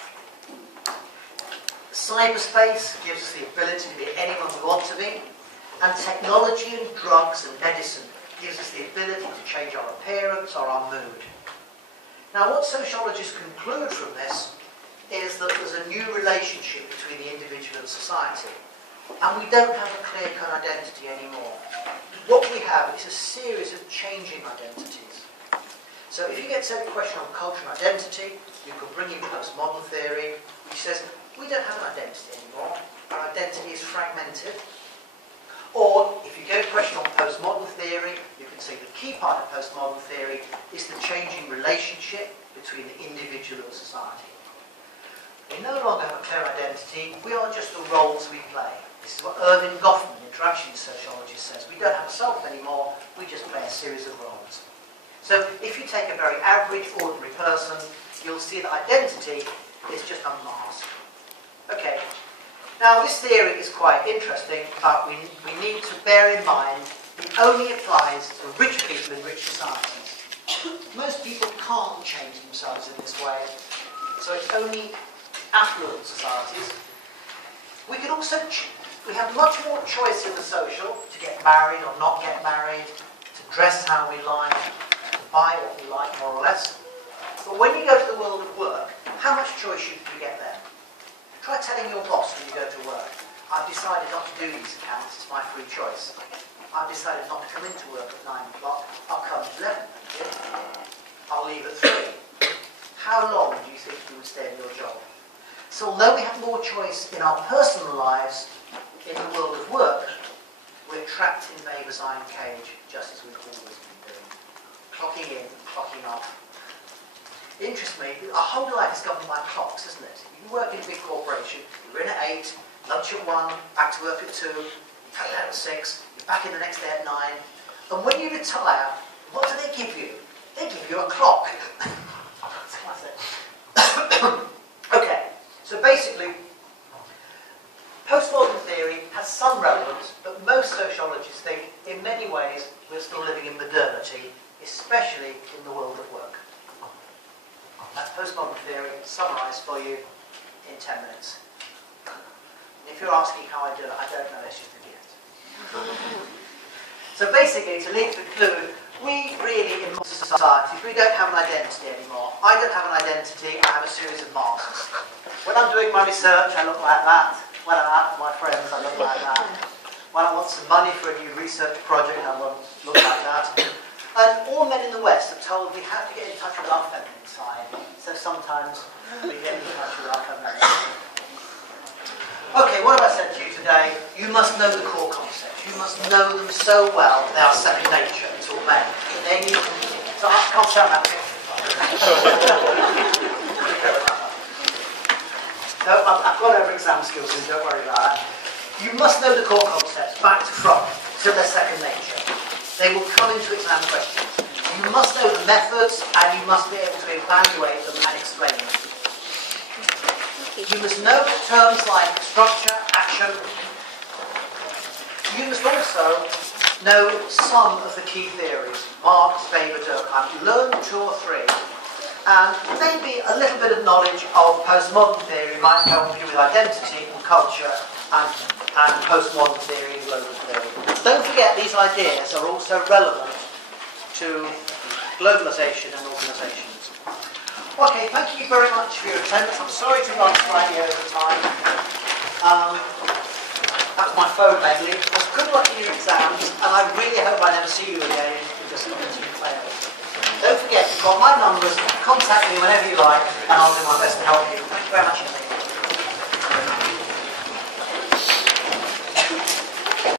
Cyberspace gives us the ability to be anyone we want to be, and technology and drugs and medicine gives us the ability to change our appearance or our mood. Now what sociologists conclude from this is that there's a new relationship between the individual and society, and we don't have a clear-cut identity anymore. What we have is a series of changing identities. So if you get sent a question on culture and identity, you can bring in postmodern theory, which says we don't have an identity anymore, our identity is fragmented. Or if you get a question on postmodern theory, you can say the key part of postmodern theory is the changing relationship between the individual and society. We no longer have a clear identity, we are just the roles we play. This is what Erving Goffman, the interaction sociologist, says. We don't have a self anymore, we just play a series of roles. So if you take a very average, ordinary person, you'll see that identity is just a mask. Okay, now this theory is quite interesting, but we need to bear in mind it only applies to rich people in rich societies. Most people can't change themselves in this way, so it's only affluent societies. We can also, we have much more choice in the social, to get married or not get married, to dress how we like, to buy what we like more or less. But when you go to the world of work, how much choice should you get there? Try telling your boss when you go to work, I've decided not to do these accounts, it's my free choice. I've decided not to come into work at 9 o'clock, I'll come at 11. I'll leave at 3. How long do you think you would stay in your job? So although we have more choice in our personal lives, in the world of work, we're trapped in Weber's iron cage, just as we've always been doing. Clocking in, clocking off. It interests me, our whole life is governed by clocks, isn't it? You work in a big corporation, you're in at 8, lunch at 1, back to work at 2, you cut out at 6, you're back in the next day at 9. And when you retire, what do they give you? They give you a clock. That's classic. Okay, so basically, postmodern theory has some relevance, but most sociologists think, in many ways, we're still living in modernity, especially in the world of work. That's postmodern theory, summarised for you in 10 minutes. And if you're asking how I do it, I don't know, let's just begin. So basically, to conclude, we really, in modern societies, we don't have an identity anymore. I don't have an identity, I have a series of masks. When I'm doing my research, I look like that. When I'm out with my friends, I look like that. When I want some money for a new research project, I look like that. And all men in the West are told we have to get in touch with our feminine side. So sometimes we get in touch with our feminine side. Okay, what have I said to you today? You must know the core concepts. You must know them so well, they are second nature to all men. They need to be. So I can't sound that good. No, I've got over exam skills, so don't worry about that. You must know the core concepts, back to front, till they're second nature. They will come into exam questions. You must know the methods, and you must be able to evaluate them and explain them. You must know terms like structure, action. You must also know some of the key theories, Marx, Weber, Durkheim. Learn 2 or 3. And maybe a little bit of knowledge of postmodern theory might help you with identity and culture and postmodern theory and global theory. Don't forget, these ideas are also relevant to globalization and organizations. Okay, thank you very much for your attendance. I'm sorry to run slightly over time. That's my phone medley. Well, good luck in your exams, and I really hope I never see you again because you fail. Don't forget, you've got my numbers. Contact me whenever you like, and I'll do my best to help you. Thank you very much.